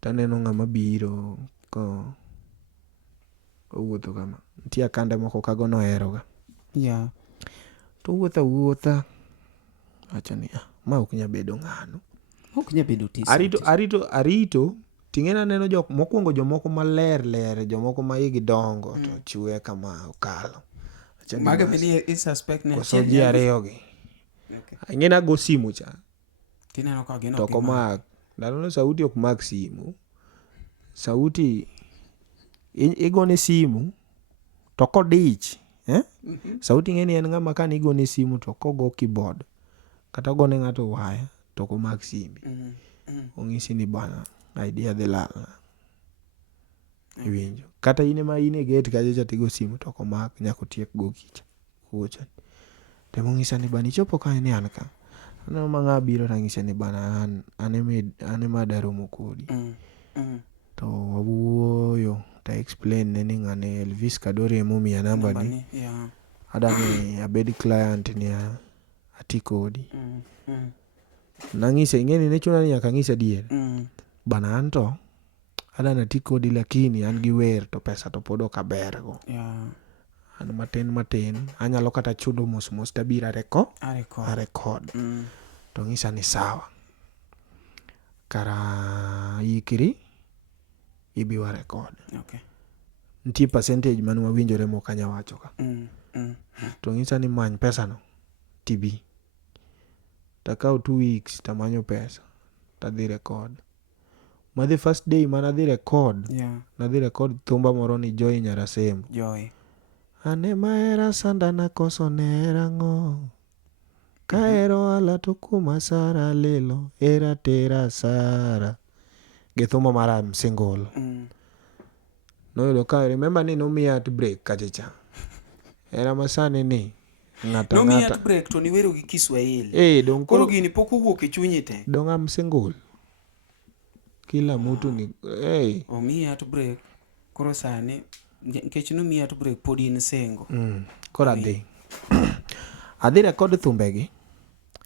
taneno ng'ama biro ko owuotho kama nitie kande moko kago noheroga to wuotha awacho ni ma ok nya bedo ng'ano ok nya bedo tisi arito ting'ena neno mokwongo jomoko maler jomoko ma igi dongo to chwe kama okalo maga beni is suspect ne koso ji ariyogi ing'ena go simu cha tineno ka gino to komak ndalono sauti ok mak simu sauti igone simu to kodich sauti ing'eni en ng'ama kan igone simu to kogo keyboard kata gone ng'ato waya to komak simbi ong'isi ni bana idea dhi lal iwinjo kata ine ma ine gate kaje cha tigo simu to komak nyako tiek go kicha kuocha temo ng'isa ni bana ichopo kanyo ni an ka ano mang'a biro tang'ise ni bana an ema daromo kodi to wawuoyo ta explain ne ni ng'ane Elvis Kadori emomiya namba ni adani abed client ni ati kodi nang'ise ing'eni ne chuna ni nyaka ng'ise dier bana anto adana ti kodi lakini an gi wer to pesa to pod ok abergo an matin anyalo kata chudo mos tabira arekod to ng'isa ni sawa kara ikri ibiwa rekod nitie percentage mane wawinjore mokanya wacho ka to ng'isa ni many pesa no tibi takao 2 weeks tamanyo pesa tadhi rekod madhi first day manadhi rekod nadhi rekod thumba moro ni Joy Nyarasembo ane maera sanda na koso nera ng'o kaero ala to kuma sara lelo era tera sara gi thumbo mar I'm single. Noyudo ka remember ni nomiya at break kachacha. Era masani ni ng'ata Nomiya ng'ata. at break to niwero gi Kiswahili. Dong Koro gini pok owuok e chunyi te. Dong I'm single. Kila mtu ni Omiya at break. Koro sani nikech nomiya at break pod in single. Koro adhi record thumbegi.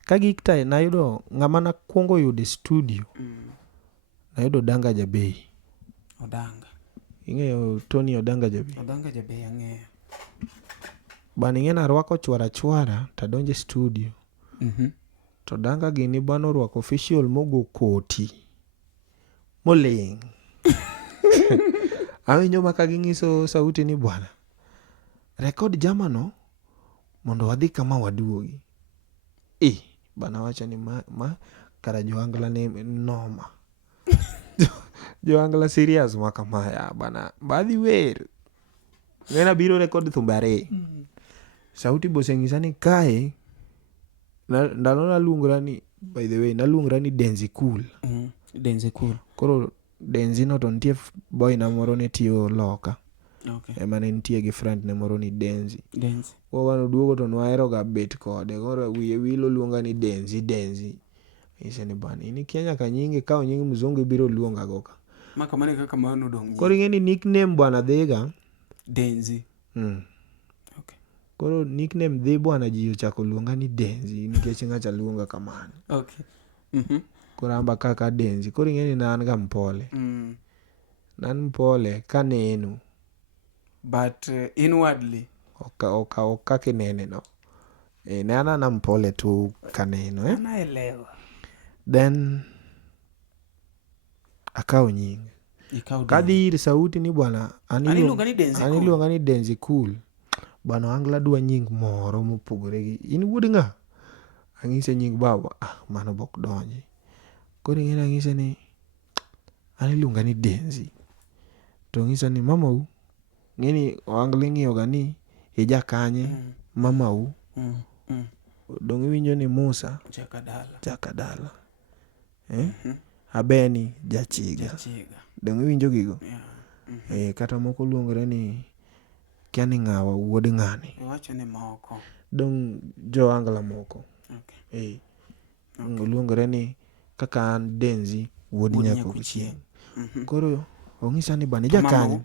Ka gikta nayudo ng'ama nakwongo yudo studio. Nayudo Danga Jabei. Odanga. Ing'eyo Tony Odanga Jabei? Odanga Jabei ang'eyo. Bana ing'e narwako chwara tadonje studio. To Danga gini bana orwako official mogo koti. Moling. Awinjo maka ging'iso sauti ni bwana. Record jamano mondo wadhi kama waduogi. Bana wacha ni ma kara Joangla ne noma. Joangla serious makamaya bana. Badhi wer. Ngena biro record thumbare. Sauti boseng'isa ni kae ndalo naluongra ni, by the way, naluongra ni Denzi Cool. Denzi Cool. Koro Denzi no to nitie boy na moro ne tiyo loka. Okay. Ema ne nitie gi friend ne moro ni Denzi. Denzi. Wano duogo to nwahero ga bet kode. Koro wiye wilo luonga ni Denzi. Ise ni bana. Ini Kenya ka nyingi kao nyingi mzungu biro luonga goka. Maka mane kaka mano dong. Koro ing'e ni nickname bwana dhiga. Denzi. Okay. Koro nickname dhi bwana ji ochako luonga ni Denzi. Nikech ng'acha luonga kamano. Okay. Koro amba kaka Denzi. Koro ing'e ni nan ga mpole. Nan mpole kaneno. But inwardly. Oka kinene no. Nana na mpole tu kaneno. Naelewa. Then akao nying. Kadhi sauti ni bwana. Aniluonga ni Denzi Cool. Bwana Angla dwa nying moro mopogore gi. In wuod ng'a? Ang'ise nying baba. Mano bok donji. Koro ing'e ang'ise ni aniluonga ni Denzi. To ng'isa ni mamau. Ng'eni Angla ng'iyo ga ni ija kanye mamau. Dong iwinjo ni Musa Jakadala. Abeni Jachiga. Dong iwinjo gigo. Kata moko luongre ni kia ni ng'awa wuod ng'ani. Wacho ni moko. Dong jo Angla moko. Okay. Luongre ni kaka an Denzi wuod nyako chieng. Koro ong'isa ni bani jakanye.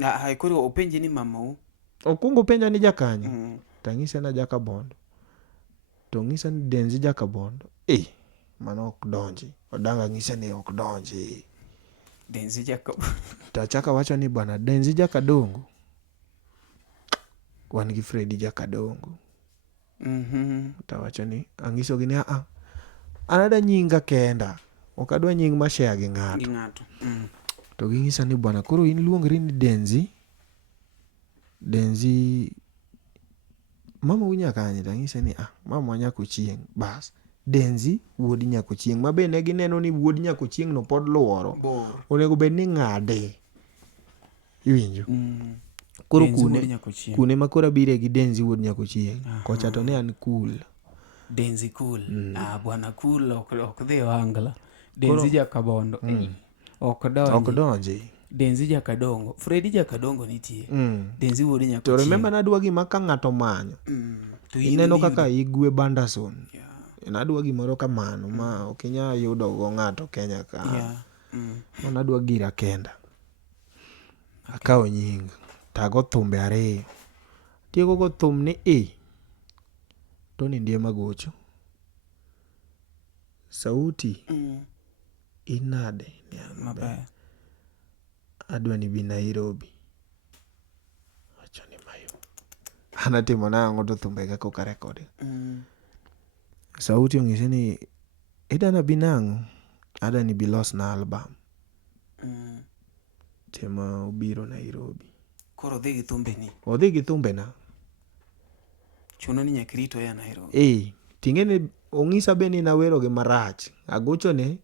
Hai koro openji ni mamau. Okungo penja ni jakanye. Tang'ise na Jakabondo. To ng'isa ni Denzi Jakabondo. Mano ok donji. Odanga ng'isa ni ok donji. Denzi Jakabondo. Tachaka wacho ni bwana Denzi Jakadongo. Wan gi Freddy Jakadongo. Tawacho ni ang'iso gi ni anada nyinga kenda. Ok adwa nying ma share gi ng'ato. To ging'isa ni bwana koro in luongri ni Denzi mama unya kanye. Tang'ise ni mama nyako chieng. Bas Denzi wuod nyako chieng. Ma be ne gineno ni wuod nyako chieng no pod luoro. Onego bed ni ng'ade. Iwinjo. Koro kune ma koro abire gi Denzi wuod nyako chieng. Kocha to ne an Cool. Denzi Cool. Bwana Cool ok dhi Angla. Denzi Jakabondo. Ok donji. Denzi Jakadongo. Freddy Jakadongo nitie. Denzi wuod nyako chieng. To remember nadwa gima ka ng'ato manyo. Ineno kaka Igwe Banderson. Nadwa gimoro kamano ma ok inya yudo go ng'ato Kenya ka. Nadwa gira kenda. Akao nying. Tago thumbe ariyo. Tieko go thum ni Tony Ndiema gocho. Sauti. Inade. Maber. Adwa ni bi Nairobi. Wacho ni mayo. Anatimo nang'o to thumbe ga koka rekodi. Sauti ong'ise ni idana bi nang'o. Ada ni bi los na album. Tema obiro Nairobi. Koro odhi gi thumbe ni. Odhi gi thumbe na. Chuno ni nyakrito ya Nairobi. Ting'eni ong'isa be ni nawero gi marach. Agocho ne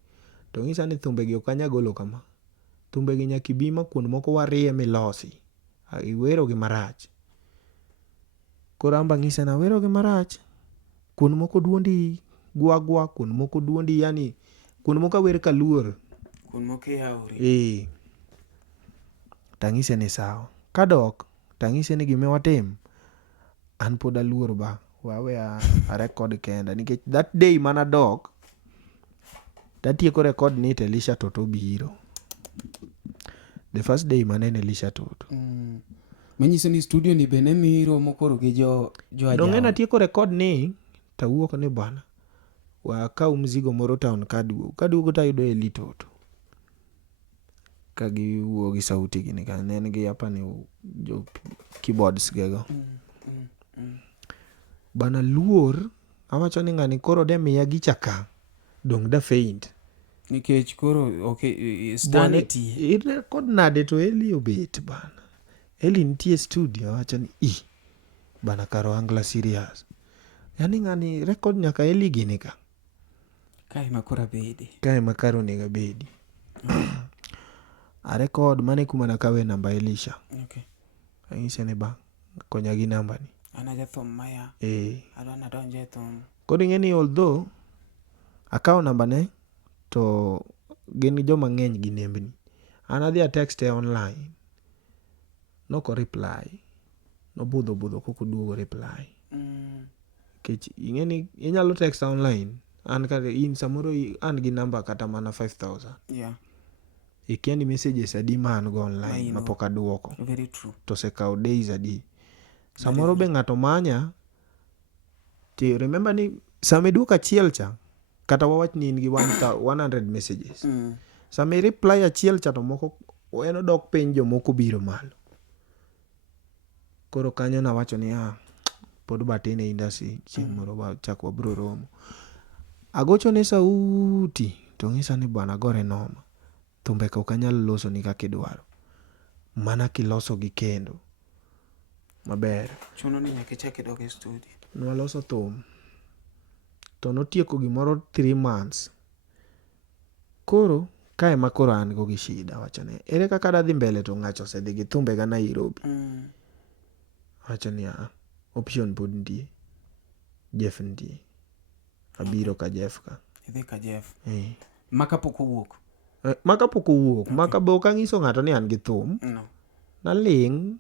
to ong'isa ni thumbe gi ok anya golo kama. Thumbe gi nyaka ibi ma kuond moko warie milosi. Iwero gi marach. Koro amba ng'isa na wero gi marach. Kuond moko duondi gwa, kuond moko duondi yani kuond moko wer kaluor. kun moke yauri. Tang'ise ni sawa. Kadok tang'ise ni gime watim an pod aluor ba wawe a record kenda nikech that day mana dok tatieko record ni Elisha Toto biro. The first day manene Elisha Toto. Manyiso ni studio ni bene miro mokoro gi jo ajawa. Dong'ena tieko record ni tawuok ni bwana wakau mzigo moro town kaduogo tayudo Eli Toto kagiwuo gi sauti gini ka nen gi hapa ni jo keyboards gego. Bana luor awacho ni ng'ani koro de miya gichaka dong da faint nikech koro okay sanity record nade to Eli obet bana. Eli nitie studio awacho ni bana karo angla serious. Yani ng'ani record nyaka Eli gini ka kai makora bedi kai makaro nega bedi. A record mane kuma nakawe namba Elisha. Okay. Ang'ise ni ba konya gi namba ni. Anaja thom maya. Adwana donje thom. Kodi ng'eni although akaw namba ne to gin joma ng'eny gi nembni. An adhi a text online. Noko reply. No budho koko duogo reply. Kech ing'eni inyalo text online. An kata in samoro an gi namba kata mana 5,000. Yeah. Ikia ni messages adi ma an go online mapoka duoko. Very true. To sekaw days adi. Samoro be ng'ato manya. Ti remember ni same duoko achiel cha kata wawach ni in gi 100 messages. Same reply achiel cha to moko eno dok piny jomoko biro malo. Koro kanyo na wacho ni pod batin e industry chieng' moro ba chakwa bro romo. Agocho ne sauti to ng'isa ni bwana gore noma. Thumbe ka okanyal loso ni kaka idwaro. Mana kiloso gi kendo. Maber. Chuno ni nyaka chak idog e studio. Nwaloso thum. To notieko gimoro 3 months. Koro kae makoro an go gi shida wachane. Ere kaka dadhi mbele to ng'acho osedhi gi thumbe ga Nairobi. Wachani option pod nitie. Jeff nitie. Abiro ka Jeff ka. Idhi ka Jeff. Maka pok owuok. Maka pok owuok. Maka be ok ang'iso ng'ato ni an gi thum. No. Aling.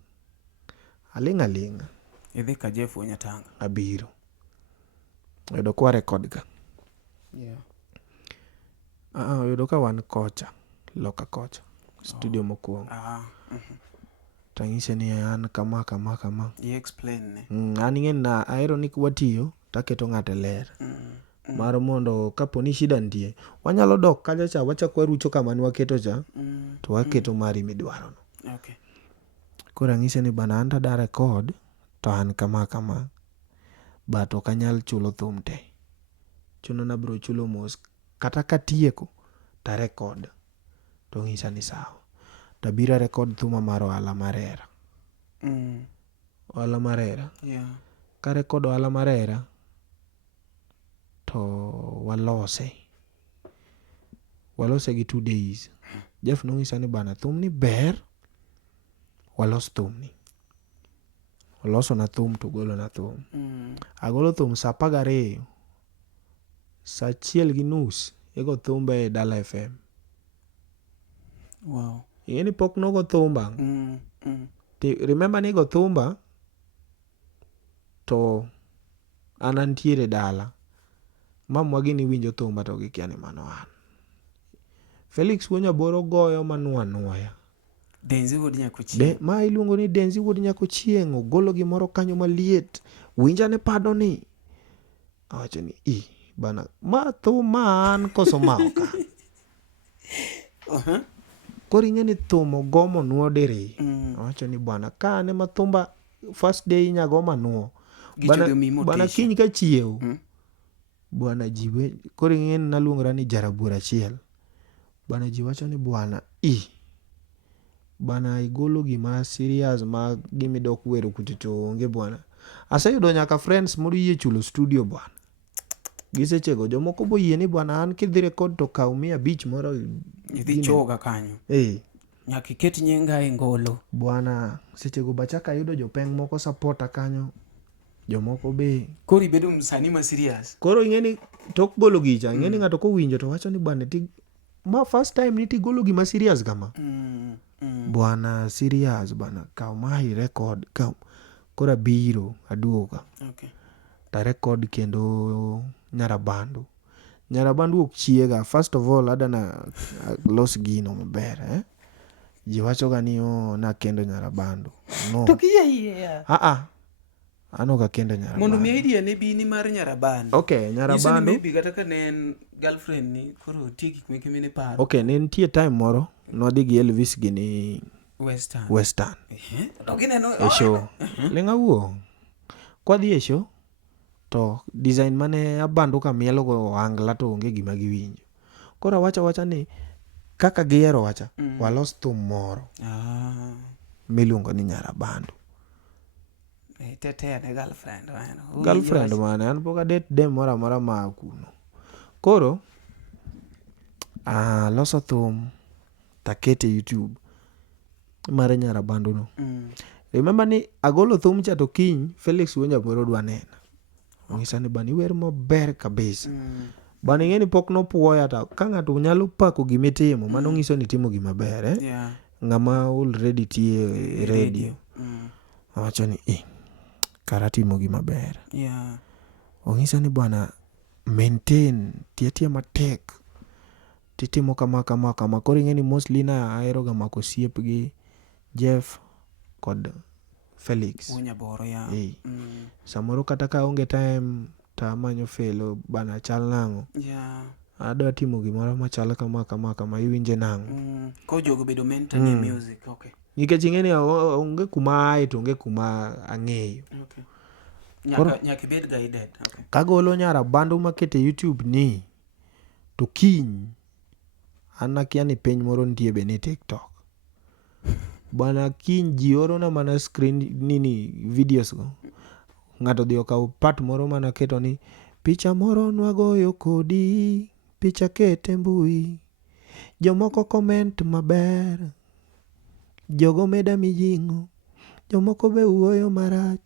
Idhi ka Jeff Onyatanga. Abiro. Yudo kwa record ka. Yeah. Yudo ka wan kocha. Loka kocha. Studio mokuongo. Tang'ise ni an kama. You explain ne. An ing'en na aero ni kwatiyo taketo ng'ate ler. Mar mondo kapo ni shida nitie. Wanyalo dok kaja cha wachako warucho kama ni waketo cha. To waketo mari midwaro no. Okay. Kora ng'ise ni bana anda da record to an kama. But ok anyal chulo thum te. Chuno na bro chulo mos. Kata katieko ta record. To ng'isa ni sawa. Tabira record thuma mar Ohala Marera. Ohala Marera. Yeah. Ka record Ohala Marera to walose gi 2 days. Jeff nong'isa ni bana thum ni ber. Walos thum ni. Waloso na thum to golo na thum. Agolo thum sa 12. Sa 1:30 ego thumbe Dala FM. Wow. Yeni pok nogo thumba. Remember ni go thumba to anantiere dala. Mamwa gini winjo thumba to gikia ni mano an. Felix Wonyaboro goyo manuaya. Denzi wod nyako chieng'. Ma iluongo ni Denzi wod nyako chieng'. Ogolo gimoro kanyo maliet. Winja ne pado ni. Awacho ni bana ma thuma an koso maoka. Kori ng'eni thumo gomo nuo diri. Awacho ni bwana ka ne mathumba first day nyago manuo. Bwana kiny ka chiew. Bwana jiwe. Kori ng'eni naluongora ni Jarabura achiel. Bwana jiwacho ni bwana bwana igolo gima serious ma gimi dok wero kutito onge bwana. Aseyudo nyaka friends moro yie chulo studio bwana. Gisechego jomoko boyie ni bwana an kidhi record to kaw 150 moro idhi choga kanyo. Nyaka iket nyenga e ngolo. Bwana sechego bachaka yudo jopeng moko supporta kanyo. Jomoko be koro ibedo msanii ma serious. Koro ing'eni tok golo gicha ing'eni ng'ato ko winjo to wacho ni bwana ti ma first time nitigolo gima serious kama. Bwana serious bana kaw mahi record kaw kora biro aduoga. Okay. Ta record kendo Nyarabando ok chiega. First of all adana los gino maber ji wacho ga ni na kendo Nyarabando. No. To kiye Ano ka kendo Nyarabando. Mondo mi idea ne bi ni mar Nyarabando. Okay, Nyarabando. Maybe kata ka ne en girlfriend ni koro tiki kweke mine paro. Okay, ne nitie time moro nodhi gi Elvis gini Western. E show. Lenga wuo. Kwa dhi e show to design mane abando ka mielo go angla to onge gima giwinjo. Koro wacha ni kaka gihero wacha walos thum moro miluongo ni Nyarabando. Tete ne Girlfriend man an poka date dem mora ma kuno. Koro loso thum takete YouTube mare Nyarabando no. Remember ni agolo thum cha to kiny Felix Wenja moro dwa nena. Ongisa ni bani wer maber kabisa. Bani ngeni pok no puoya ta ka ng'ato nyalo pako gimitimo mano ngiso ni timo gima ber ng'ama already tie radio. Awacho ni kara timo gima ber. Ongisa ni bwana maintain tiatia matek. Titimo kama koro ngeni mostly na aero ga mako siep gi Jeff kod Felix. Unyaboro ya. Samoro kata ka onge time ta manyo felo bana chal nango. Adwa timo gimoro machal kama iwinje nango. Ko jogo bedo mentor ni music. Okay. Nikech ingeni onge kuma ai to onge kuma ang'eyo. Okay. Nyaka bed guided. Okay. Kagolo Nyarabando makete YouTube ni to kiny an akia ni piny moro nitie be ni TikTok. Bana kiny ji oro na mana screen nini videos go. Ng'ato dhi okaw part moro mana keto ni picha moro nwagoyo kodi, picha kete mbui, jomoko comment maber, jogo meda mijing'o, jomoko be uoyo marach,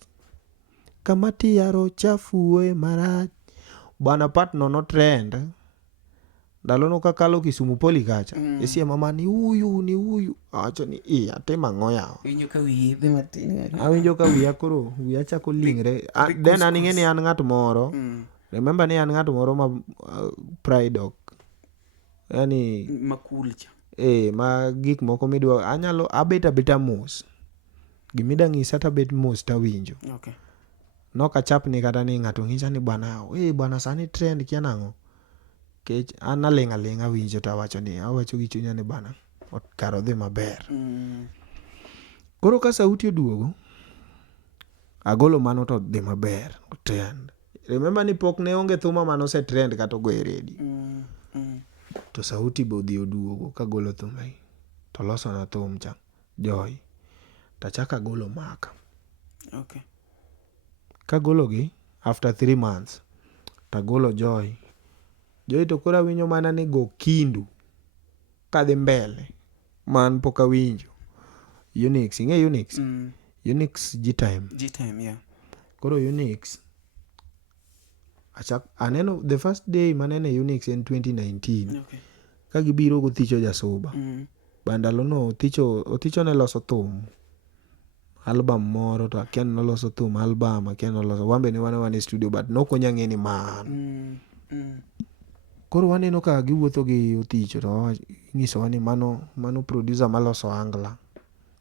kamati yaro chafu uoyo marach. Bana part no trend. Dalono kakalo Kisumu Poli kacha. Esie mama ni huyu. Awacho ni atema ngoya. Winjo ka wiyi dhi matin. Awinjo ka wiya koro wiya chako lingre. Then aninge ni an ng'at moro. Remember ni an ng'at moro ma pride ok. Yani makul cha. Ma gik moko midwa anyalo abeta mos. Gimida ng'isa ta bet mos ta winjo. Okay. Noka chapni kata ni ng'ato ng'isa ni bwana sani trend kia nango. Kech an alenga winjo ta wacho ni awacho gi chunya ni bana karo dhi maber. Koro ka sauti oduogo agolo mano to dhi maber trend. Remember ni pok ne onge thuma mano se trend kata go e ready. To sauti bo dhi oduogo kagolo thuma to loso na thum cha Joy tachaka golo maka. Okay. Kagolo gi after 3 months tagolo Joy to kora winjo mana ni go kindu kadhi mbele man poka winjo Unix inge Unix. Unix G-Time yeah. Koro Unix aneno the first day manene Unix in 2019. Okay. Kagibiro go thicho Jasuba. Bandalo no oticho ne loso thum album moro to akia no loso thum album akia no loso wambe ni wane studio but nokonya ng'eni man. Koro waneno ka giwuotho gi Othicho to nyiso ni mano producer maloso Angla.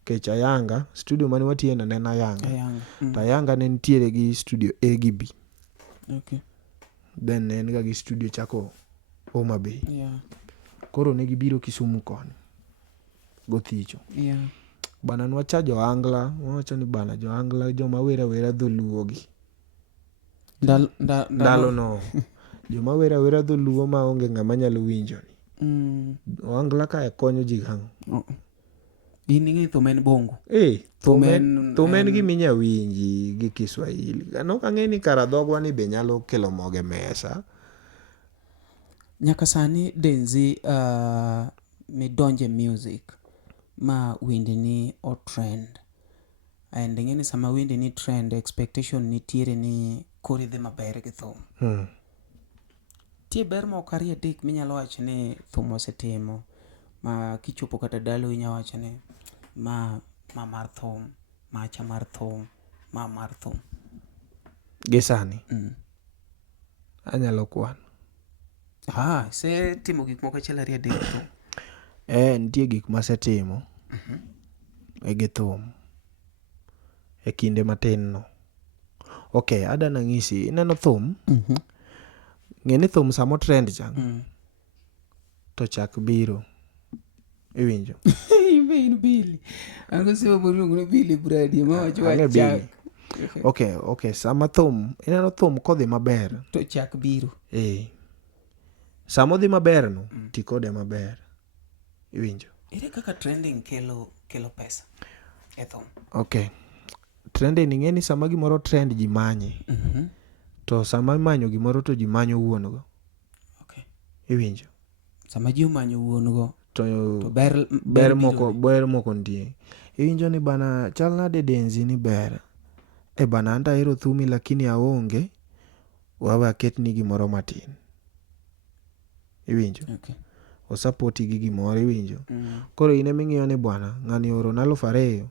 Kech Ayanga studio mane watie na nena Ayanga. Ta Ayanga ne nitiere gi studio A gi B. Okay. Then en ga gi studio chako Homa Bay. Yeah. Koro ne gibiro Kisumu koni gothicho. Yeah. Bana nwacha jo Angla, wacho ni bana jo Angla joma wera dholuo gi. Ndalo no. Joma wera dholuo ma onge ng'ama nyalo winjo ni. Angla ka konyo ji hang. In ing'e thumen bongo. Thumen gi minya winji gi Kiswahili. Nok ang'e ni kara dhogwa ni be nyalo kelo moge mesa. Nyaka sani Denzi midonje music ma windi ni o trend. And ing'e ni sama windi ni trend expectation nitiere ni kori dhi maber gi thum. Tie ber moko ariyo adek minyalo wacho ni thum osetimo ma kichopo kata dalo inyalo wacho ni ma mar thum, macha mar thum, ma mar thum. Gi sani anyalo kwan. Se timo gik moko achiel ariyo adek thum. Nitie gik masetimo gi thum e kinde matin no. Ok, ada nang'isi, ineno thum? Ng'eni thum samo trend cha to chak biro. Iwinjo? Imbe in Billy. Ango sema moriungu no Billy Brady ma wacho chak. Ok, sama thum, ineno thum kodhi maber to chak biro. Sama odhi maber no, ti kode maber. Iwinjo? Ere kaka trending kelo pesa e thum? Ok. Trending ing'eni sama gimoro trend ji manye. To sama imanyo gimoro to ji manyo wuon go. Okay. Iwinjo? Sama ji omanyo wuon go to ber moko nitie. Iwinjo ni bana chal nade denzi ni ber. Bana anta ahero thumi lakini aonge. Wawe aketni gimoro matin. Iwinjo? Okay. Osapoti gi gimoro, iwinjo? Koro ine ming'iyo ni bwana ng'ani oro na 2,000.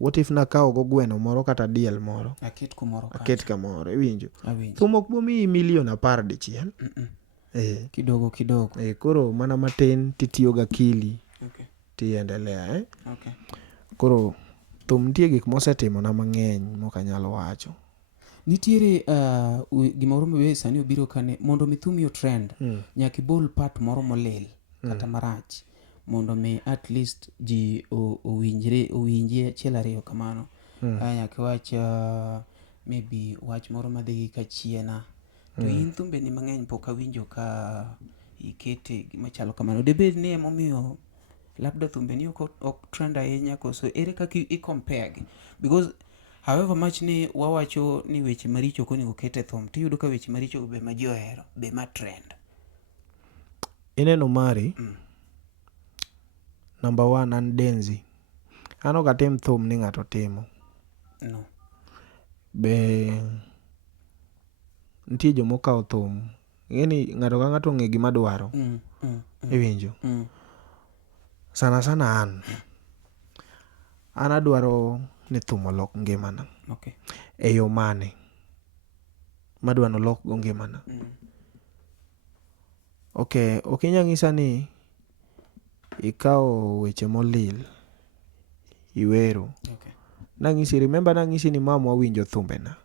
What if nakao go gweno moro kata diel moro? Aket kamoro, iwinjo? Thum ok bomi milion 10 dichiel. Kidogo. Koro mana matin titiyo ga akili. Tiendelea, Okay. Koro thum nitie gik mosetimo na mang'eny mokanyalo wacho. Nitiere gimoro mabe sani obiro kane mondo mi thum yo trend nyaka ibol part moro molil kata marach mondo mi at least ji owinjie achiel ariyo kamano. Nyaka wach maybe wach moro madhi gi kachiena to in thumbe ni mang'eny pok awinjo ka ikete machalo kamano. Debed ni emomiyo labda thumbe ni ok trend ahinya koso ere kaka i-compare gi? Because however much ni wawacho ni weche maricho konego kete thum, tiyudo ka weche maricho be ma ji ohero, be ma trend. Ineno mari, number 1 an denzi. An ok atim thum ni ng'ato timo. No. Be nitie joma okawo thum. Ng'eni ng'ato ka ng'ato ong'e gima dwaro. Iwinjo? Sana an adwaro ni thum olok ngimana. Okay. E yo mane madwa nolok go ngimana. Ok inya ng'isa ni ikawo weche molil iwero. Okay. Nang'isi ni mamwa winjo thumbe na.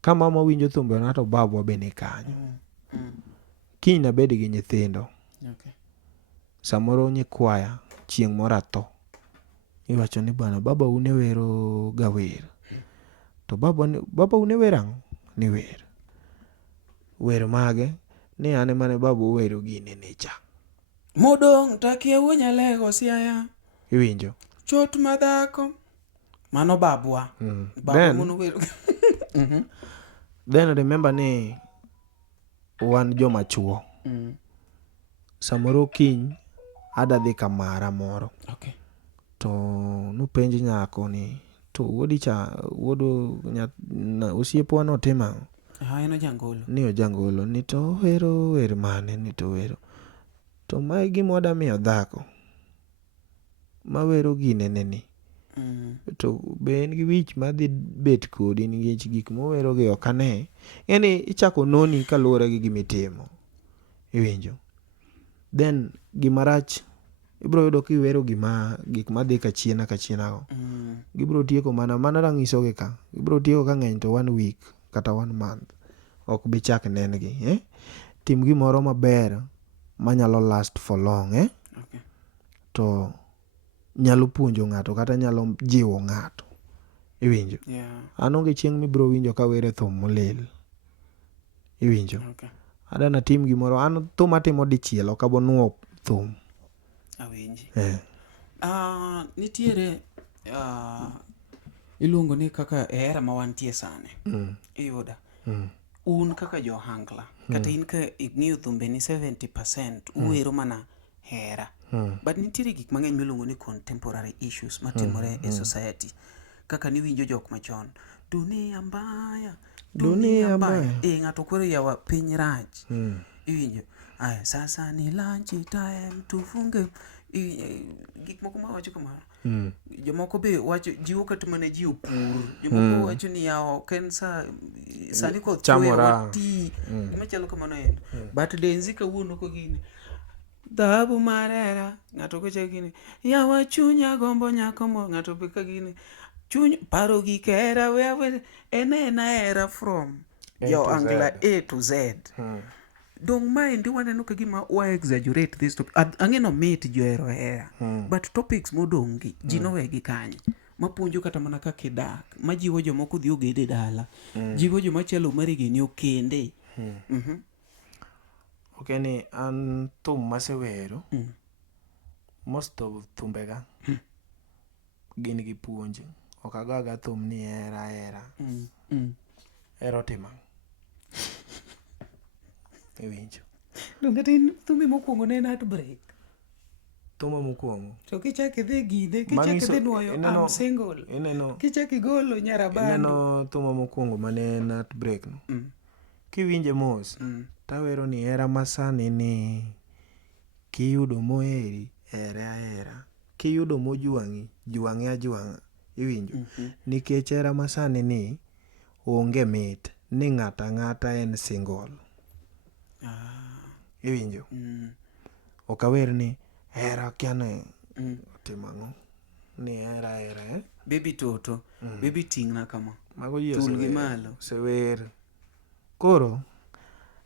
Ka mamwa winjo thumbe na to babwa be ni kanyo. Kiny nabed gi nyithindo. Okay. Samoro nyikwaya chieng' moro atho. Iwacho ni bwana baba une wero ga wer. To baba une wer ang'o? Ni wer. Wer mage ni ane mane babu wero gine ne cha. Modong takia wuonyalego siaya. Iwinjo? Chot madhako. Mano babwa. Then, mono wero. Then remember ni wan joma chuo. Samoro kiny adadhi kamara moro. Okay. To nupenj nyako ni to osiepwa notimo ang'o? En ojangolo. Ni ojangolo. Ni to ohero wer mane? Ni to wero. To mae gima wada miyo dhako ma wero gine ni. To be en gi wich madhi bet kodi nikech gik mowero gi ok ane. Yani ichako noni kaluwore gi gimitimo. Iwinjo? Then gimarach ibro yudo kiwero gik madhi kachiena go. Gibro tieko mana rang'iso gi ka. Gibro tieko ka ng'eny to 1 week kata 1 month. Ok bi chak nen gi. Tim gimoro maber manyalo last for long. Okay. To nyalo puonjo ng'ato kata nyalo jiwo ng'ato. Iwinjo? Yeah. An onge chieng' mibro winjo ka were thum molil. Iwinjo? Okay. Adana tim gimoro. An thum atimo dichiel ok abonuo thum. Awinji. Nitiere iluongo ni kaka era ma wantie sane. Iyuda. Un kaka johangla kata in ka ing'iyo thumbe ni 70% uwero mana hera. But nitiere gik mang'eny miluongo ni contemporary issues matimore e society. Kaka niwinjo jok machon. Dunia mbaya, Dunia mbaya. Ng'ato koro yawa piny rach. Iwinjo. Aya sasa ni lunch time tufunge gik moko ma wacho kamano. Jomoko be wacho jiwo kata mana ji opur. Jomoko wacho ni yawa kensa sani koth chwe oti. Gima chalo kamano en. But denzi kawuono ko gini. Dhahabu marera ng'ato kocha gini. Yawa chunya gombo nyako mo ng'ato be ka gini. Chuny paro gi kera we ena era from jo Angla A to Z. Dong maendi waneno ka gima wa exaggerate this topic. Ang'eno mit johero hera. But topics modong' gi ji nowegi kanye. Mapuonjo kata mana kaka idak. Majiwo jomoko dhi ogede dala. Jiwo joma chalo mari gini okende. Okay, ni an thum masewero. Most of thumbega gin gi puonj. Ok agaga thum ni hera. Hero timang'. Iwinjo. Donge tin thumbi mokwongo ne en heartbreak. Thuma mokwongo. To kichak idhi gide, kichak idhi nuoyo I'm single. Kichak igolo nyarabando. Ineno thuma mokwongo mane en heartbreak no. Kiwinje mos. Tawero ni hera masani ni kiyudo moheri hera. Kiyudo mojwang'i jwang'e ajwang'a. Iwinjo. Nikech hera masani ni onge mit ni ng'ata en single. Iwinjo. Okawer ni hera kiane timang'o ni hera Baby toto. Baby ting'na kama. Mago ji Tulgi malo. Sewer. Koro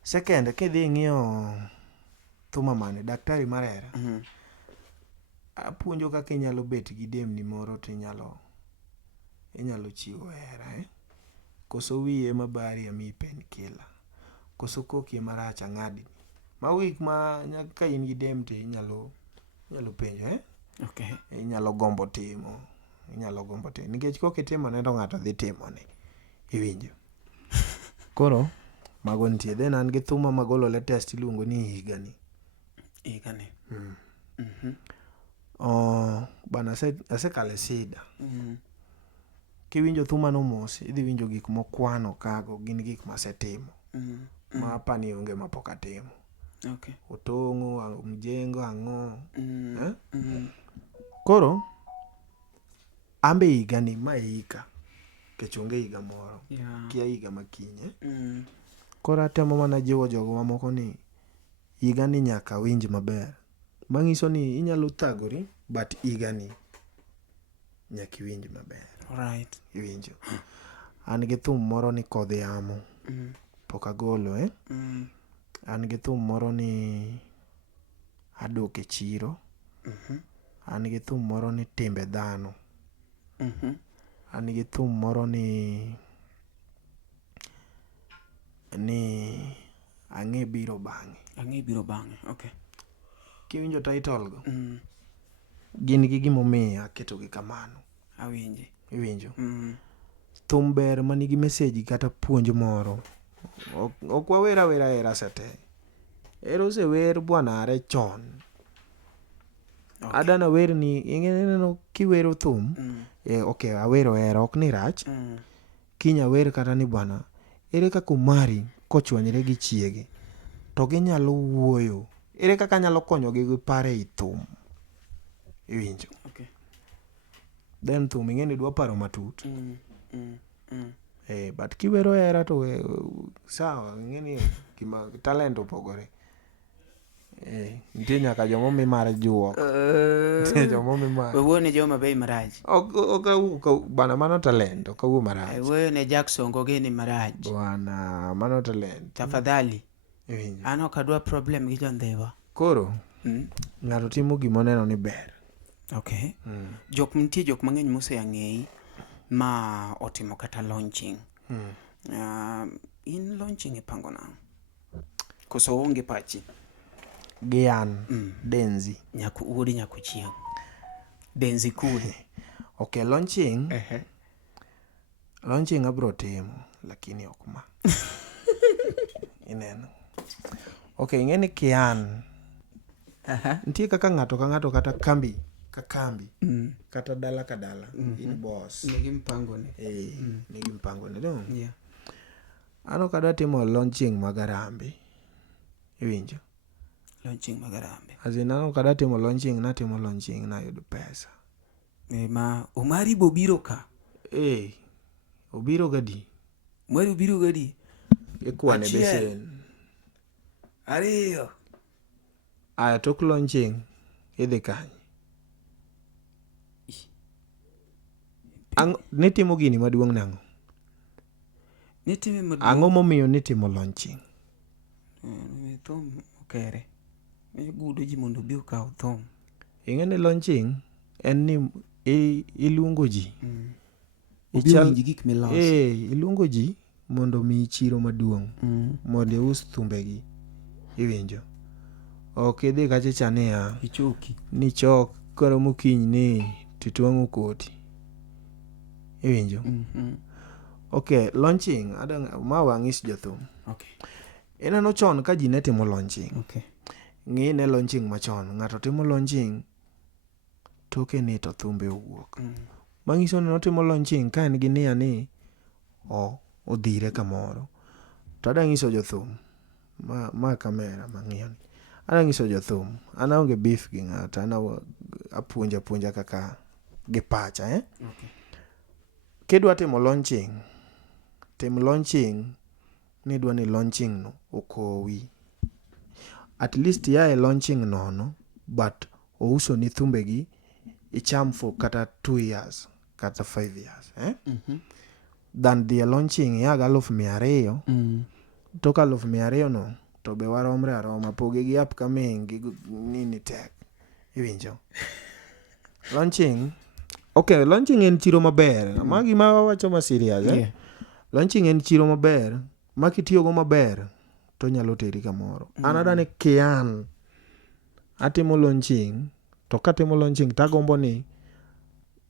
second kidhi ng'iyo thuma mane daktari mar hera. Apuonjo kaka inyalo bet gi demni moro to inyalo chiwo hera. Koso wiye mabari ami pen kila. Koso koki marach ang'adi. Ma wik ma nyaka in gi dem te inyalo penjo Okay. Inyalo gombo timo. Nikech kok itimo ne to ng'ato dhi timo ne. Iwinjo. Koro mago nitie. Then an gi thuma magolo latest iluongo ni higani. Bana asekale sida. Kiwinjo thuma no mos idhi winjo gik mokwano kago gin gik masetimo. Ma apani onge mapok atimo. Okay. Otong'o, mjengo, ang'o. Koro ambe higani ma hika. Kech onge higa moro. Kia higa makinye. Koro atemo mana jiwo jogo mamoko ni higani nyaka winj maber. Mang'iso ni inyalo thagori but higani nyaka winj maber. Alright. Iwinjo. An gi thum moro ni kodh yamo. Pok agolo An gi thum moro ni adok e chiro. An gi thum moro ni timbe dhano. An gi thum moro ni ang'e biro bang'e. Okay. Kiwinjo title go. Gin gi gimomiyo aketogi kamano. Awinji. Iwinjo. Thum ber manigi message kata puonj moro. Ok wawer awera hera sate. Ero osewer bwana are chon. Adana wer ni ing'eno kiwero thum. Okay, awero hera ok ni rach. Kinya wer kata ni bwana ere kaka umari kochwanyre gi chiege. To ginyalo wuoyo. Ere kaka nyalo konyogi gi pare i thum. Iwinjo. Okay. Then thum ing'eni dwa paro matut. But kiwero hera to sawa ing'eni gima talent opogore. Nitie nyaka jomo mi mar juok. Jomo mi mar. Wuone joma bei maraj. Ok bana mano talent ok wuo maraj. Wuone Jackson gogeni maraj. Bwana mano talent. Tafadhali. An ok adwa problem gi jondhewa. Koro ng'ato timo gima oneno ni ber. Okay. Nitie jok mang'eny moseng'eyi ma otimo kata launching. In launching ipango nang'o? Koso onge pachi? Gian. Denzi. Wuodi nyakuchieng'. Denzi cool. Okay, launching. Launching abro timo lakini ok ma. Ineno. Okay, ing'eni kian. Nitie kaka ng'ato ka ng'ato kata kambi ka kambi. Kata dala ka dala. In boss. Nigi mpango ne. Nigi mpango ne dong. Yeah. Ano kada timo launching magarambi. Iwinjo? Launching magarambe. Azin ano kada timo launching na yudo pesa. Ma Omari bobiro ka. Obiro gadi. Omari obiro gadi. Ikwane besen. Ariyo. Aya tok launching idhi kanye. Nitimo gini maduong' nango. Nitime maduong'. Ang'o momiyo nitimo launching? Thum okere. Gudo ji mondo bi okaw thum. Ing'eni launching en ni iluongo ji. Winji gik miloso. Iluongo ji mondo mi chiro maduong'. Mondo ius thumbegi. Iwinjo? Ok idhi kachacha niya. Ichoki. Ni chok koro mokiny ni tituang'o koti. Iwinjo? Okay, launching. Ma wang'is jothum. Okay. Ineno chon ka ji ne timo launching. Okay. Ng'i ne launching machon. Ng'ato timo launching toke ni to thumbe owuok. Mang'iso ni notimo launching ka en gi nia ni odhire kamoro. To adang'iso jothum. Ma kamera mang'iyo ni. Adang'iso jothum. An aonge beef gi ng'ato. An apuonja kaka gi pacha. Okay. Kidwa timo launching. Tim launching. Nidwa ni launching no okowi. At least ya launching nono. But ouso ni thumbegi. Icham for kata 2 years. Kata 5 years. Than the launching ya 200,000. Toka 200,000 no. To be waromre aroma. Poge gi upcoming. Gi nini tek. Iwinjo. Launching. Okay, launching en chiro maber. Magi ma wawacho ma serious. Yeah. Launching en chiro maber. Ma kitiyogo maber. To nyalo teri kamoro. Anada ne kian. Atimo launching. To katimo launching tagombo ni.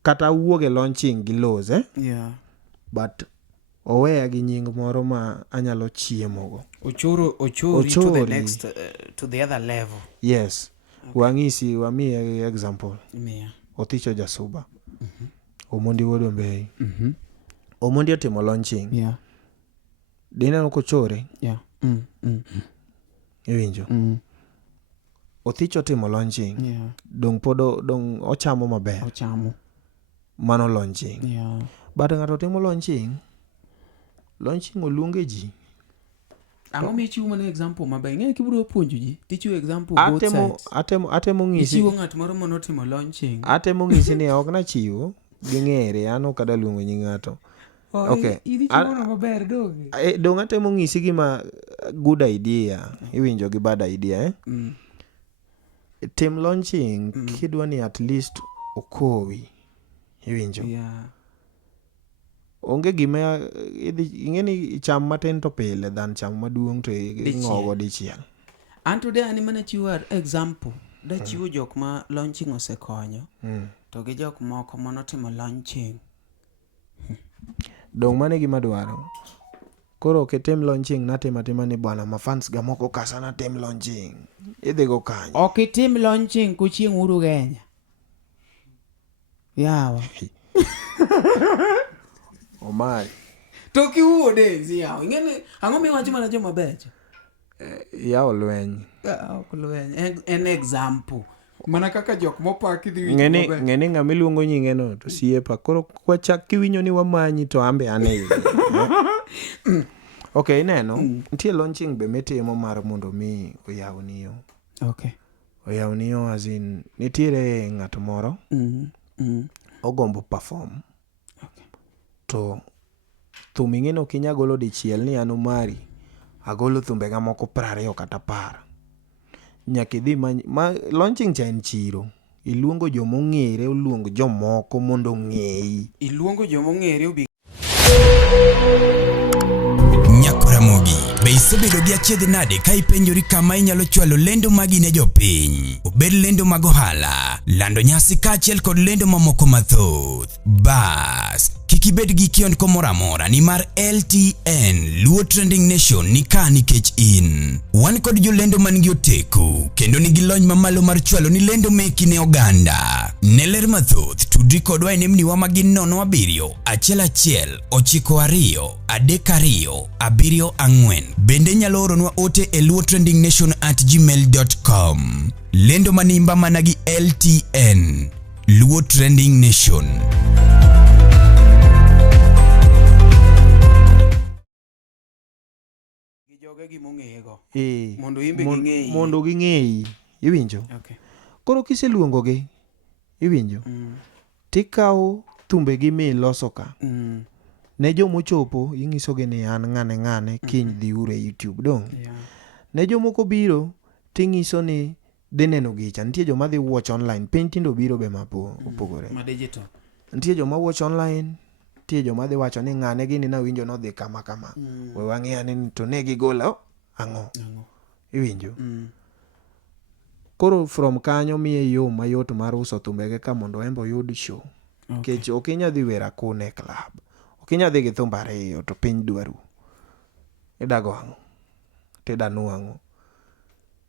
Kata wuoge launching gi lows. Yeah. But oweya gi nying moro ma anyalo chiemogo. Ochori to the next, to the other level. Yes. Okay. Wang'isi wami example. Yeah. Othicho Jasuba. Omondi Wodo Mbei. Omondi otimo launching. Yeah. Dineno kochore. Yeah. Iwinjo. Othicho timo launching. Yeah. Dong ochamo maber. Ochamo. Mano launching. Yeah. But ng'ato timo launching. Launching oluonge ji. Ang'o michiwo mana example maber. Ng'e kibiro puonjo ji. Tichiwo example both sides. Atemo ng'isi. Ichiwo ng'at moro monotimo launching. Atemo ng'isi ni ok nachiwo. Ging'ere. An ok ada luongo nying ng'ato. Okay. Idhi chiwo maber doge. Dong atemo ng'isi gima good idea. Iwinjo gi bad idea. Tim launching. Kidwa ni at least okowi. Iwinjo. Yeah. Onge gima ing'eni cham matin to pile than cham maduong' to ing'ogo dichiel. Anto de ani mana chiwo example. Da chiwo jok ma launching osekonyo. To gi jok moko monotimo launching. Dong mane gima dwaro. Koro kitim launching natima ni bwana mafans ga moko kasa na tim launching. Idhi go kanyo. Ok itim launching kuchieng' uru Kenya. Yawa. Omari. To kiwuode ziyawa. Ing'eni ang'o miwacho mana joma becho? Yawo lweny. Ok lweny. En example. Mana kaka jok mopaki dhi winjo maber. Ng'eni ng'ama iluongo nyingeno to siepa. Koro kwachak kiwinjo ni wamanyi to ambe ane. Okay, ineno. Nitie launching be mitimo mar mondo mi oyawniyo. Okay. Oyawniyo as in nitiere ng'at moro. Ogombo perform. Okay. To thum ing'eno kinya golo dichiel ni an Omari. Agolo thumbe ga moko 20 kata 10. Nyaka idhi ma launching cha en chiro. Iluongo jomo ng'ere, iluongo jomoko mondo ng'eyi. Iluongo jomo ng'ere obi. Nyakoramogi, be isebedo gi achiedh nade ka ipenjori kama inyalo chwalo lendo magi ne jopiny. Obed lendo mag ohala, lando nyasi kaachiel kod lendo mamoko mathoth. Bas Bas, kik ibed gi kiondko moro amora nimar LTN Luo Trending Nation ni ka nikech in. Wan kod jolendo man gi oteku kendo nigi lony mamalo mar chwalo ni lendo meki ne oganda. Ne ler mathoth tudri kodwa e nembniwa magin 07 11 92 32 74. Bende nyalo oronwa ote e luotrendingnation@gmail.com. Lendo manimba mana gi LTN Luo Trending Nation. Joge gimong'eyego. Mondo imbe ging'eyi. Mondo ging'eyi. Iwinjo? Okay. Koro kiseluongogi, iwinjo? Tikawo thumbegi miloso ka. Ne jomochopo, ing'isogi ni an ng'ane kiny dhi ure YouTube dong. Yeah. Ne jomoko biro, ting'iso ni dhi neno gicha. Nitie joma dhi watch online. Piny tindo biro be opogore. Ma digital. Nitie joma watch online, nitie joma dhi wacho ni ng'ane gini nawinjo nodhi kama. We wang'eya ni to ne gigolo ang'o. Iwinjo? Koro from kanyo miye yo mayot mar uso thumbege ka mondo embo oyud show. Kech ok inya dhi wera kune club. Ok inya dhi gi thumba 2 to piny dwaru. Idago ang'o? Tidanu ang'o?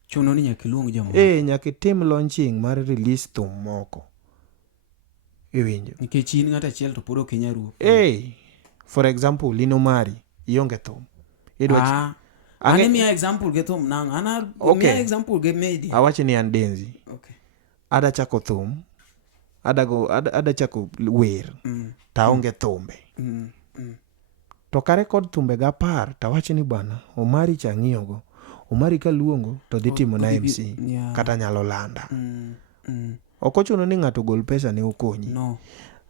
Chuno ni nyaka iluong jomoko. Nyaka itim launching mar release thum moko. Iwinjo? Nikech in ng'at achiel to pod ok inya ruo. For example, Lino Mari, ionge thum. Ane miya example ge thum nang. Miya example ge medi. Awachi ni an Denzi. Okay. Ada chako thum. Ada chako wer. Taonge thumbe. To kare kod thumbe ga 10 tawachi ni bwana Omari chang'iyogo. Omari ka luongo to dhi timo na MC. Kata nyalo landa. Ok ochuno ni ng'ato gol pesa ne okonyi. No.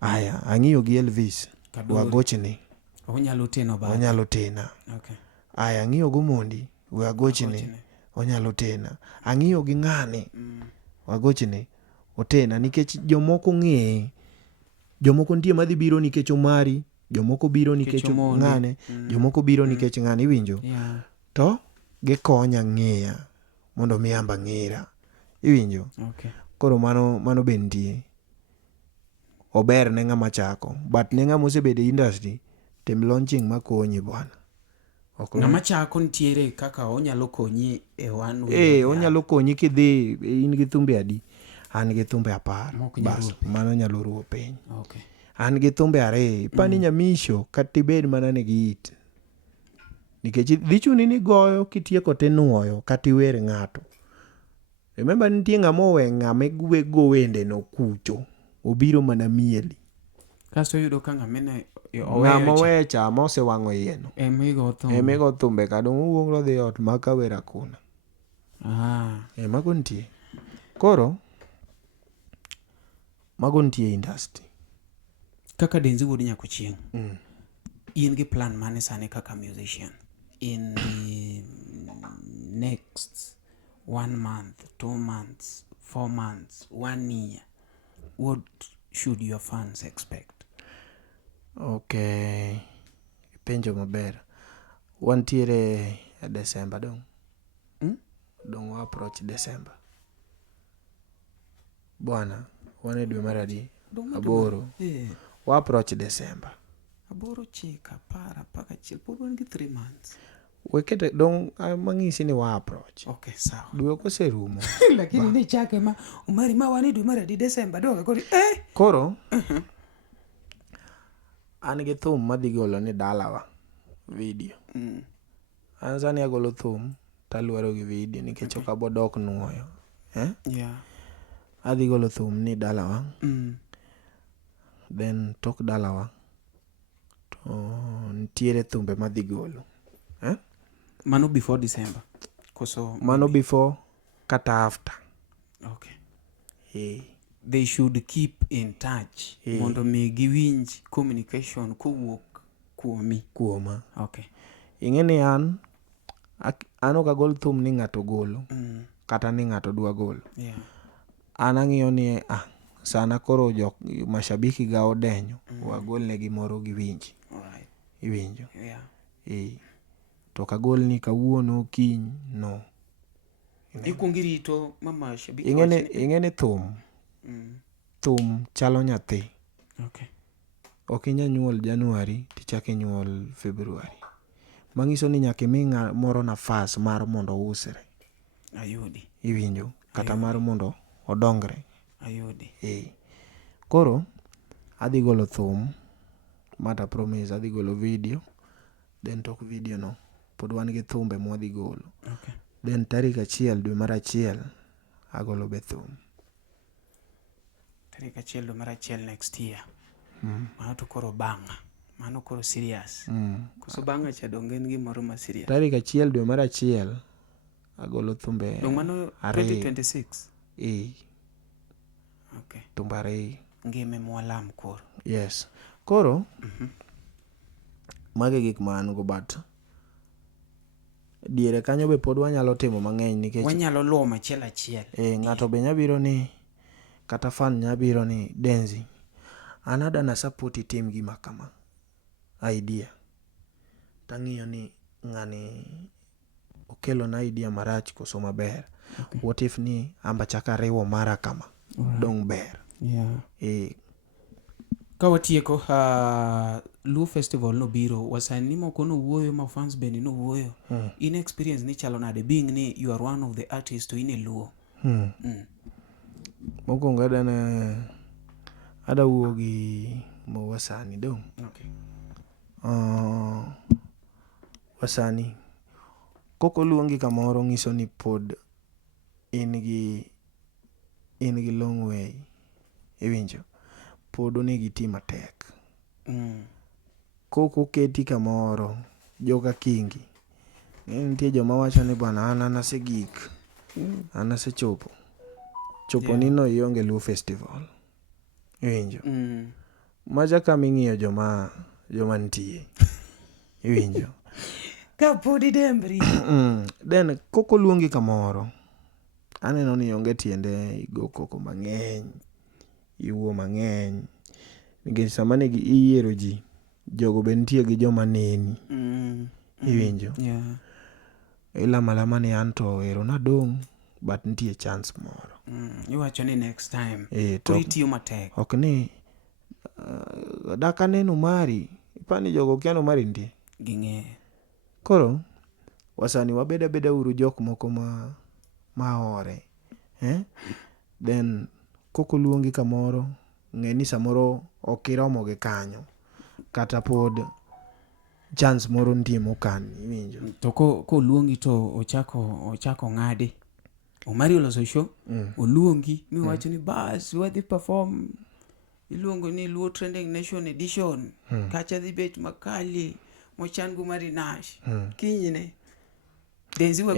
Aya, ang'iyo gi Elvis. Wagochni. Onyalo tena ba. Onyalo tena. Okay. Aya, ang'iyo go Mondi. Wagochni. Onyalo tena. Ang'iyo gi ng'ane. Wagochni. Otena nikech jomoko ng'eye. Jomoko nitie madhi biro nikech Omari. Jomoko biro nikech ng'ane. Jomoko biro nikech ng'ane. Iwinjo? Yeah. To gikonya ng'eya mondo miyamba ng'era. Iwinjo? Okay. Koro mano bentie. Ober ne ng'ama chako. But ne ng'ama osebedo e industry, tem launching makonyi bwana. Ng'ama chako nitiere kaka onyalo konyi e one way. Onyalo konyi kidhi in gi thumbe adi. An gi thumbe 10. Bas, mano nyalo ruo piny. Okay. An gi thumbe 2. Pani nyamisho katibed mana ne gi it. Nikech dhi chuni ni goyo kitieko tinuoyo katiwer ng'ato. Remember nitie ng'ama owe ng'ama go wende no kucho. Obiro mana mieli. Kasto yudo ka ng'ama oweyo chama osewang'o yieno. Emigo thumbe ka dong' owuok rodhi ot maka wera kuna. Mago nitie. Koro mago nitie industry. Kaka Denzi wuod nyako chieng'. In gi plan mane sane kaka musician in the next 1 month, 2 months, 4 months, 1 year? What should your fans expect? Okay. Penjo maber. Wantiere a December dong. Dong wa approach December. Bwana, wane dwe maradi? Aboro. Wa approach December. Aboro chika para paka chiel pod wan gi 3 months. Wekete dong mang'isi ni wa approach. Okay, sawa. Dwe koserumo. Lakini ne chake ma Omari ma wani dwe maradi December dong kodi Koro an gi thum madhi golo ni dalawa video. An sani agolo thum taluoro gi video nikech ok abodok nuoyo. Yeah. Adhi golo thum ni dalawa. Then tok dalawa to ntiere thumbe madhi golo. Mano before December. Koso mano before kata after. Okay. They should keep in touch. Mondo mi giwinj communication kowuok kuomi. Kuoma. Okay. Ing'eni an ok agol thum ni ng'ato golo. Kata ni ng'ato dwa golo. Yeah. An ang'iyo ni sana koro mashabiki ga odenyo. Wagol ne gimoro giwinji. Alright. Iwinjo. Yeah. To kagol ni kawuono kiny no. Ikuongi rito mama shabiki. Ing'eni thum. Thum chalo nyathi. Okay. ok inya nyuol January tichake nyuol February. Mangiso ni nyaka imi moro nafas mar mondo usre. Ayudi. Iwinjo? Kata mar mondo odongre. Ayudi. Koro adhi golo thum, mata promise adhi golo video, then tok video no pod wan gi thumbe mwadhi golo. Okay. Then tarik 1 dwe mar 1 agolo be thum. Tarik 1 dwe mar 1 next year. Mano to koro banga. Mano koro serious. Koso banga cha dongen gimoro ma serious. Tarik 1 dwe mar 1 agolo thumbe. Dong mano 2026. Okay. Thumbe 2. Ngime mwalam koro. Yes. Koro mage gik ma an go, but diere kanyo be pod wanyalo timo mang'eny nikech wanyalo luwo machiel. Ng'ato be nyabiro ni kata fan nyabiro ni Denzi, an adana support team gima kama idea. Tang'iyo ni ng'ani okelo na idea marach koso maber. Okay. What if ni amba chaka riwo mara kama dong ber. Ka watieko Luo Festival no biro, wasani moko no wuoyo, ma fans bende no wuoyo. In experience ni chalo nade being ni you are one of the artists to in a Luo? Mokwongo ada wuo gi mo Wasani dong. Okay. Wasani koko luongi kamoro ngiso ni pod in gi long way. Iwinjo? Pod onegi ti matek. Koko keti kamoro joka kingi. Nitie joma wacho ni bwana an asegik. An asechopo. Ni no ionge Luo Festival. Iwinjo? Maja kaming'iyo joma nitie. Iwinjo? Ka podi dembri. Then koko luongi kamoro. Aneno ni onge tiende igo koko mang'eny. Iwuo mang'eny. Nikech sama ne iyiero ji, jogo be nitie gi joma neni. Iwinjo? Ilamalama ni anto ero na dong, but nitie chance moro. Iwacho ni next time. Koro itiyo matek. Ok ni daka neno mari. Ipani jogo kiano mari nitie. Ging'e. Koro Wasani wabeda uru jok moko ma ore. Then koko luongi kamoro, ng'eni samoro okiromo gi kanyo. Kata pod chance moro nitie mokan. Iwinjo? To ko luongi to ochako ng'ade. Omari oloso show. Oluongi. Miwacho ni bas wadhi perform. Iluongo ni Luo Trending Nation Edition. Kacha dhi bet makali. Mochangu mari Nash. Kinyine. Denzi wa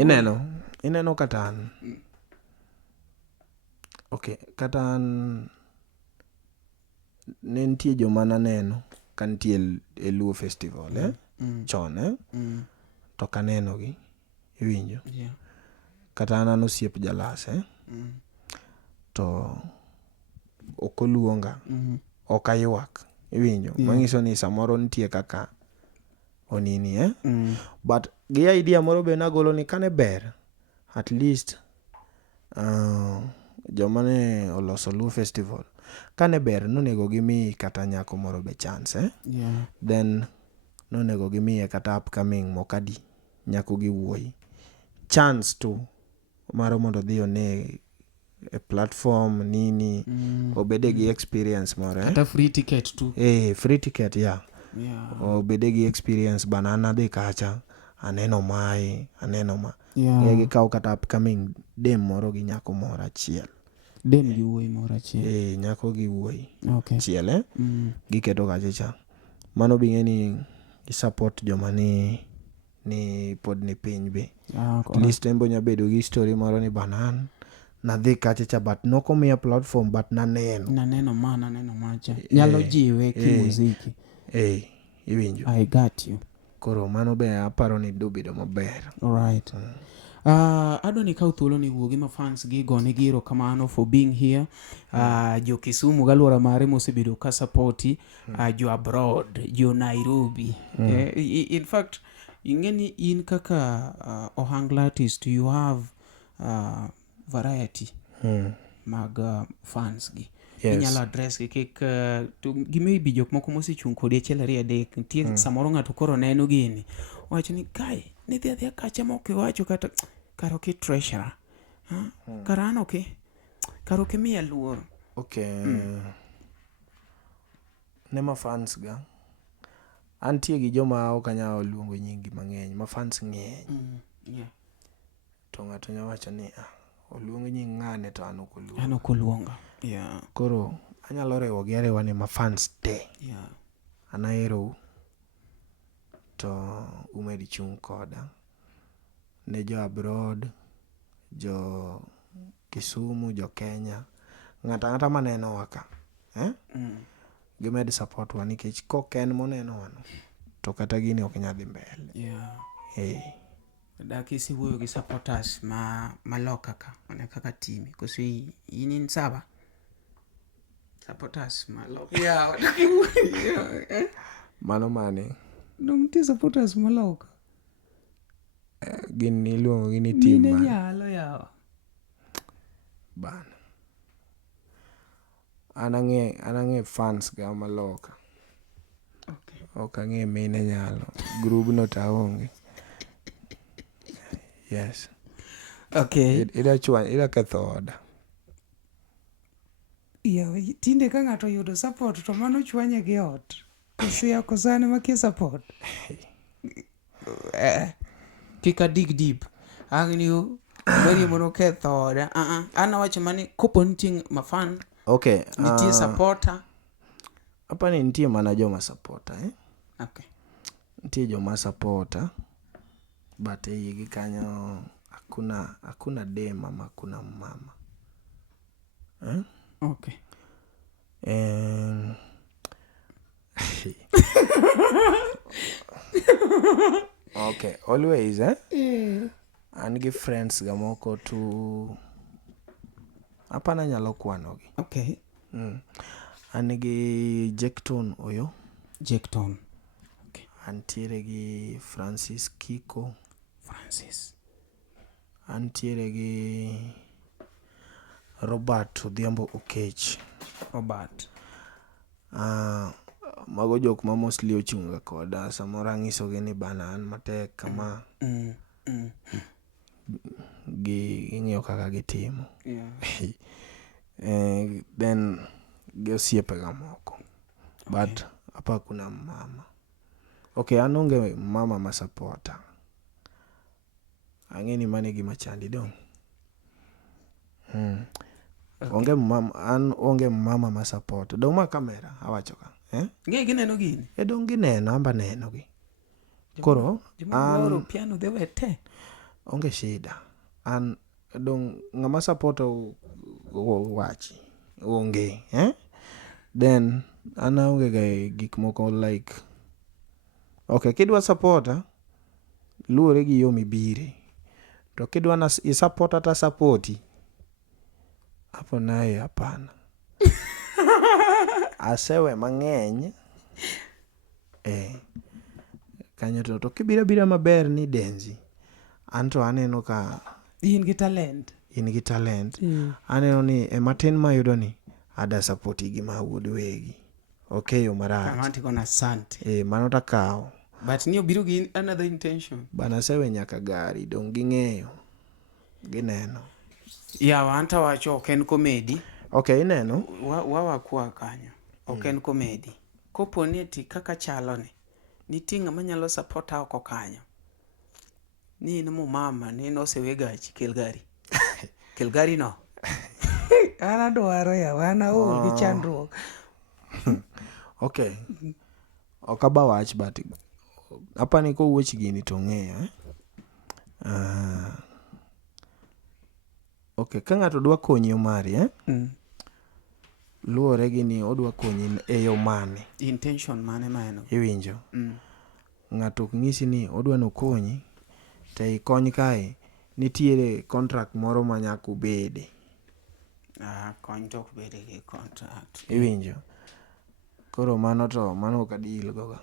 Ineno katan. Okay, katan nentie joma naneno kantie e Luo Festival chon to kaneno gi. Iwinjo? Kata an osiep jalas to okoluonga. Okaywak. Iwinjo? Mangiso ni samoro nitie kaka onini but gi idea moro be nagolo ni kane ber at least joma ne oloso Luo Festival kane ber nonego gimi kata nyako moro be chance then nonego gimi kata upcoming mokadi nyako gi wuoi chance to maro mondo dhi one a platform nini obede gi experience moro kata free ticket tu. Free ticket obede gi experience banana dhi kacha aneno mae aneno ma gi kaw kata upcoming dem moro gi nyako moro achiel. Dem gi wuoi moro achiel. Nyako gi wuoi. Okay. Achiel giketo kacha. Mano bing'e ni support joma ni pod ni piny be. At least embo nyabedo gi story moro ni banan nadhi kacha but nokomiya platform but naneno macha. Nyalo jiwe ki muziki. Iwinjo? I got you. Koro mano be aparo ni dobedo maber. Alright. Adoni ka thuolo ni wuogi ma fans gi gone giro kamano for being here. Jo Kisumu galwora mare mosebedo ka supporti, jo abroad, jo Nairobi. In fact, ingeni in kaka ohangla artist you have variety mag fans gi. Yes. inyalo address gi kik to maybe jok moko mosechung' kodi achiel ariyo adek nitie samoro ng'ato koro neno gini wacho ni kai ni dhi adhiya kacha ma ok iwacho kata kara ok i treasurer kara an ok kara ok imiya luor. Okay. Ne ma fans ga antie gi joma ok anyalo luongo nyingi mang'eny ma fans ng'eny. Yeah. To ng'ato nyawacho ni oluong nying ng'ane to an ok oluongo. An ok oluonga. Yeah. Koro anyalo riwo gi ariwa ni ma fans te. Yeah. An ahero to umedi chung' koda ne jo abroad, jo Kisumu, jo Kenya, ng'ata maneno waka gimed support wa nikech koken moneno wano to kata gini ok nyadhi mbele. Yeah. Dak isiwuoyo gi supporters ma loka ka one kaka timi koso in sawa supporters ma loka. Yeah. Mano mane Dong ti supporters ma loka. Gini iluongo gi ni team Mine man. nyalo yawa. Bana. Anang'e fans ga maloka. Okay. Ok ang'e mine nyalo. Group no ta onge. Yes. Okay. Ida ketho oda. Yeah, tinde ka ng'ato yudo support to mano chwanye gi ot. Isia kosane makia support. Kika dig deep. Agni bari mono ketho oda. Ana wacho mani kopo nitie mafan. Okay. Nitie supporter. Hapa ni nitie mana joma supporter Okay. Nitie joma supporter but hii kanyo hakuna dem ama hakuna mama. Okay. Okay, always an gi friends ga moko tu hapana nyalo kwanogi. Okay. An gi Jackton Oyo. Jackton. Okay. Antiere gi Francis Kiko. Francis. Antiere gi Robert Odhiambo Okech. Robert. Mago jok ma mostly ochunga koda samoro ang'isogi ni bana an matek kama ging'iyo kaka gitimo. Then gi osiepega moko. But hapa kuna mama. Okay, an onge mama ma supporter. Ang'e ni mane gima chandi dong. Okay. Onge mama ma support. Dong ma kamera awacho ka. Gineno gini. Dong gineno amba neno gi. Koro an piano dewe te. Onge shida. An dong ngama support wachi. Onge, Then an onge ga gik moko like okay, kidwa supporta luore gi yo mibire. To kidwa na i-supporta ta supporti hapo naye hapana. Asewe mang'eny kanyo to kibira maber ni denzi anto aneno ka in gi talent. Aneno ni matin mayudo ni ada supporti gi ma wuod wegi. Okay, yo marach. Amanti kona sante. Mano ta kao. But ni obiro gi another intention. Bana sewe nyaka gari dong ging'eyo. Gineno. Yeah, anta wacho ok en comedy. Okay, ineno. Wakwa kanyo. Ok en comedy. Kopo neti kaka chalo ni. Nitie ng'ama nyalo support oko kanyo. Ni mo mama ni no sewe gachi kel gari. Kel gari no. Ana dwaro ya wana gi chandruok. Okay. Okaba wach but hapa ni ko wuoch gini to ng'eyo. Okay, ka ng'ato dwa konyi mari luore gi ni odwa konyi e yo mane. Intention mane maeno. Iwinjo. Ng'ato ok ng'isi ni odwa no konyi to ikony kae nitiere contract moro ma nyaka ubede. Kony to ok bede gi contract. Iwinjo. Koro mano ok adil goga.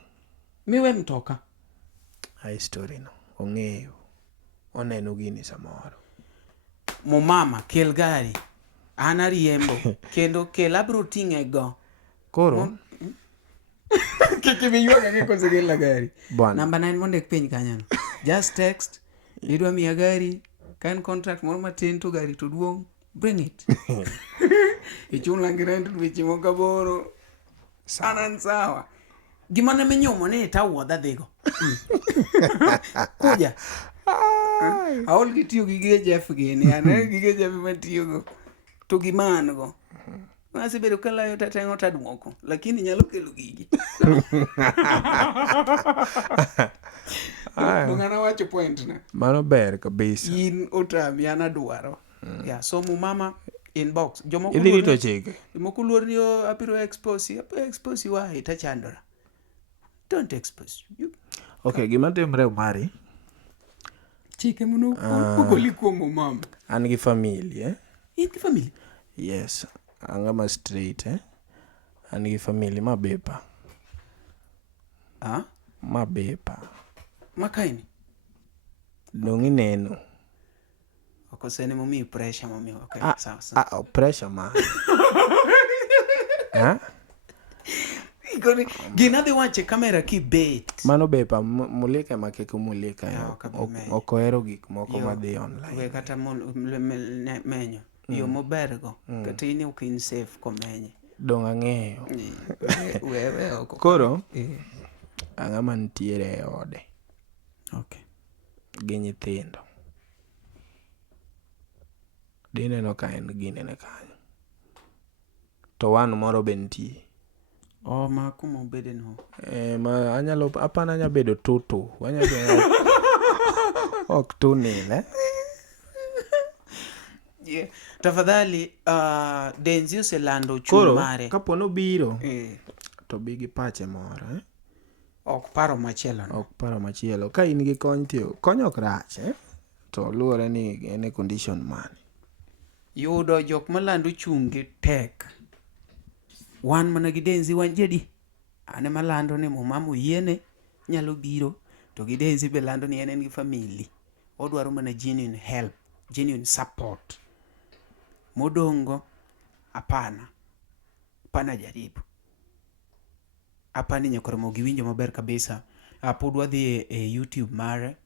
Miwe mtoka. High story no. Ong'eyo. Oneno gini samoro. Mo mama kel gari. An ariembo kendo kel abro ting'e go. Koro Kiki biyuaga ke konsekela gari. Bwana. Number 9 mondo piny kanyo. Just text. Idwa miya gari. Kan contract moro matin to gari to duong'. Bring it. Ichula ngirendo dweche moko 8. Sanan sawa. Gima ne minyumo ni tawuodha dhigo. Kuja. Aol gitiyo gi gige Jeff gini. Ane gige Jeff matiyogo. To gimano go. Asebedo kalayo tatengo taduoko. Lakini nyalo kelo gigi. Dungana wacho point na. Mano ber kabisa. In otami an adwaro. Yeah, so mama inbox. Jomoko Idhi rito chike. Jomoko luor ni apiro expose. Apiro expose wa itachandora. Don't expose you. Okay, gima timre Omari. Chike muno ogoli kuom mama. An gi family In gi family? Yes. Angama straight An gi family mabepa. Mabepa. Makaini? Dongi neno. Okosene mami pressure mami. Okay, sawa. Pressure ma. Gina de wache kamera ki bait. Mano bepa mulika makeke mulika okoero gik moko madhi online. We kata menyo. Yo mobergo. Kata ini ukin safe komenye. Dong ang'eyo. Wewe oko. Koro ang'ama ntiere e ode. Okay. Gi nyithindo. Dineno ka en ginene kanyo. To wan moro be nitie. Ma kuma obede no. Ma anyalo apana anya bedo tutu. Ok tunile. Yeah. Tafadhali Denzi oselando chung mare. Koro kapo no biro to bi gi pache moro ok paro machielo no. Ok paro machielo. Ka in gi kony tiyo kony ok rach to luore ni en e condition mane. Yudo jok malando chungi tek. Wan mana gi Denzi wan jedi. Ane malando ni mama yiene nyalo biro to gi Denzi be lando ni en gi family. Odwaro mana genuine help, genuine support. Modongo apana jaribu. Apani nyakoro giwinjo maber kabisa. Pod wadhi e YouTube mare.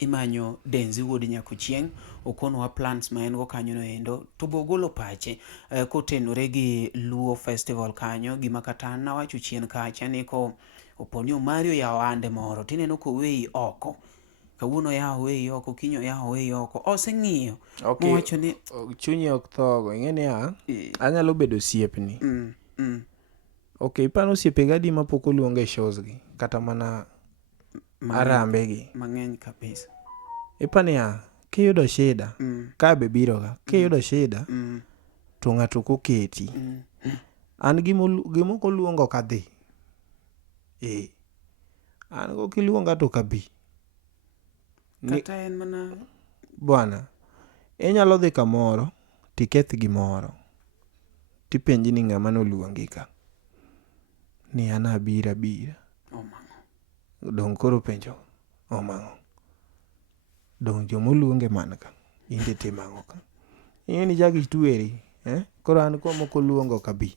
Imanyo Denzi Wuod Nyakuchieng. Okono wa plans ma en go kanyo no endo. To bogolo pache kotenore gi Luo Festival kanyo. Gima kata na wacho chien kacha ni ko oponi Mario ya wande moro. Tineno ko wei oko. Kawuono yawo wei oko, kinyo yawo wei oko. Oseng'iyo. Okay. Mowacho ni chunyi ok thogo. Ing'eni anyalo bedo osiepni. Okay, ipano osiepe gadi ma pok oluonge e shows gi kata mana arambe gi. Mang'eny kabisa. Ipani kiyudo shida ka be biro ga. Kiyudo shida to ng'ato koketi. An gimo koluongo kadhi. An go kiluonga to kabi. Kata en mana Bwana, inyalo dhi kamoro tiketh gimoro. Tipenji ni ng'ama noluongi ka. Ni an abira. Dong koro penjo. Omang'o. Dong jomoluonge man ka. Inde timang'o ka. Ing'eni jagi tueri. Koro an kwa moko luongo kabi.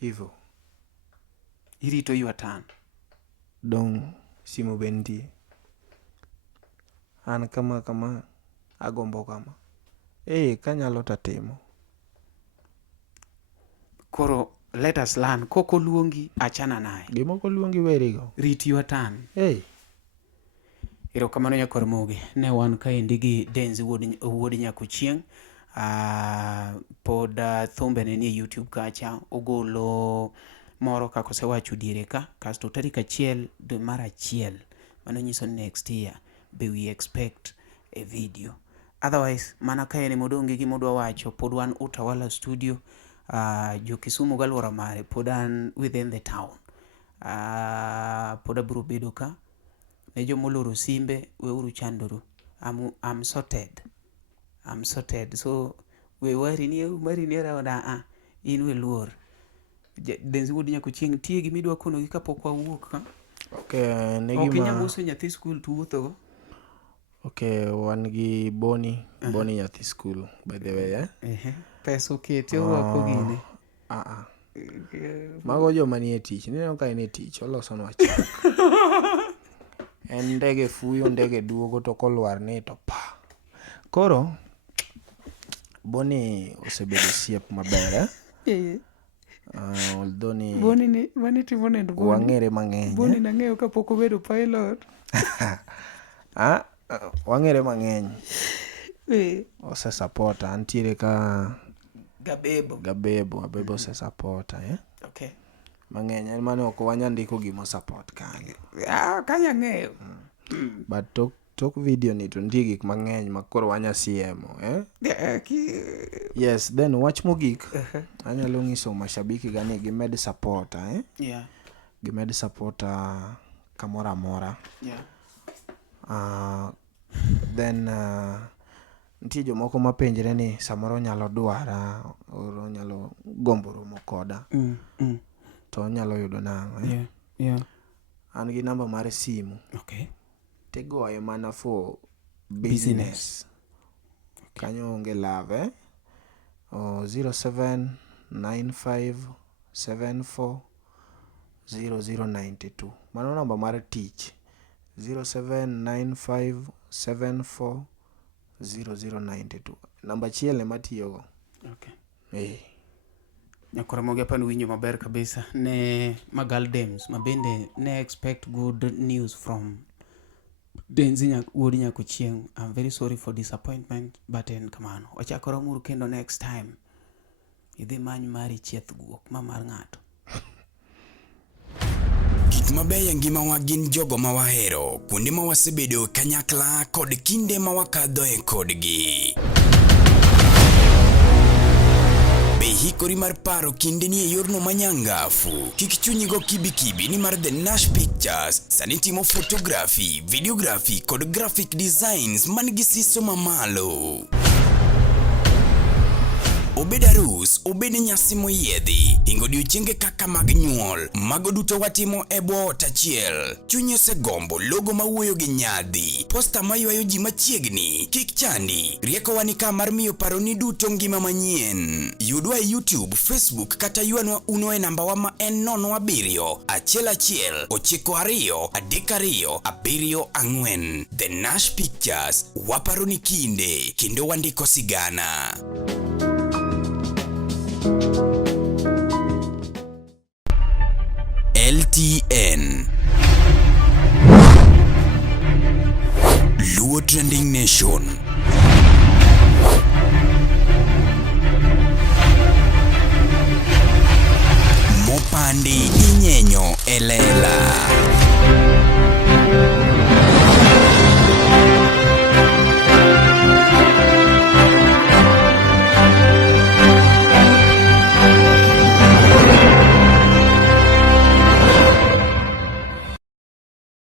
Hivyo. irito your turn. Dong simo bentie. An kama agombo kama. Kanyalo tatimo. Koro let us learn. Koko luongi achana naye. Gimoko luongi werigo. Rit your turn. Erokamano nyakor moge. Ne wan kaendi gi Denzi Wuod Nyakuchieng. Pod thumbe ne ni YouTube kacha. Ogolo moro kako sewacho diere ka. Kasto tarik 1 dwe mar 1. Mano nyiso next year. Be we expect a video. Otherwise, mana kaeni modongi gi modwa wacho. Pod wan Utawala Studio. Jo Kisumu galwora mare. Pod an within the town. Pod abro bedo ka. Ne jo moloro simbe. We uru chandoru. I'm sorted. So we wari ni around in we luor. Denzi Wuod Nyakuchieng tie gi midwa kono gi kapok wawuok ka. Okay, Ok inyamuso nyathi school to wuotho go. Okay, wan gi Boni nyathi school by the way, Pesa oketi orwako gini. Mago joma nie tich, neno ka en e tich, olosonwa chak. En ndege fuyo, ndege duogo to kolwar ni to pa. Koro, Boni osebedo siep maber, although ni Boni timo nend Boni. wang'ere mang'eny. Boni nang'eyo kapok obedo pilot. Wang'ere mang'eny. Ose support, antiere ka Gabebo ose support, Okay. Mang'eny, en mane ok wanyandiko gimo support kanyo. Kanya ng'eyo. But tok video ni to nitie gik mang'eny ma koro wanyasiemo, Yes, then wach mogik, anyalo ng'iso mashabiki gani gimed support, Gimed support kamora amora. Then nitie jomoko mapenjre ni samoro nyalo dwara, oro nyalo gombo romo koda. To nyalo yudo nang'o, An gi namba mar simu. Okay. Tigoye mana for business. Kanyo onge love, 0795740092. Mano namba mar tich. 0795740092. Namba chiel ema tiyogo. Okay. Nyakora mogi apani winjo maber kabisa. Ne Magal Dems, mabende ne expect good news from Denzi wuodi nyako chieng'. I'm very sorry for disappointment, but en kamano. Wachakora muru kendo next time. Idhi many mari chieth guok ma mar ng'ato. Gik mabeyo ngimawa gin jogo ma wahero, kuonde ma wasebedo kanyakla kod kinde ma wakadhoe kodgi. Be hikori mar paro kinde ni e yorno manyangafu. Kik chunyigo kibi ni mar The Nash Pictures sani timo photography, videography kod graphic designs man gi siso mamalo. Obed arus, obed nyasi moyiedhi, ingo odiochienge kaka mag nyuol, mago duto watimo e bwo ot achiel. Chunyi osegombo logo mawuoyo gi nyadhi, posta maywayo ji machiegni, kik chandi, rieko wanika mar miyo paroni duto ngima manyien. Yudwa e YouTube, Facebook kata yuanwa uno e nambawa ma en 0711923274. The Nash Pictures, waparoni kinde, kendo wandiko sigana. LTN Luo Trending Nation. Mopandi inyenyo elela.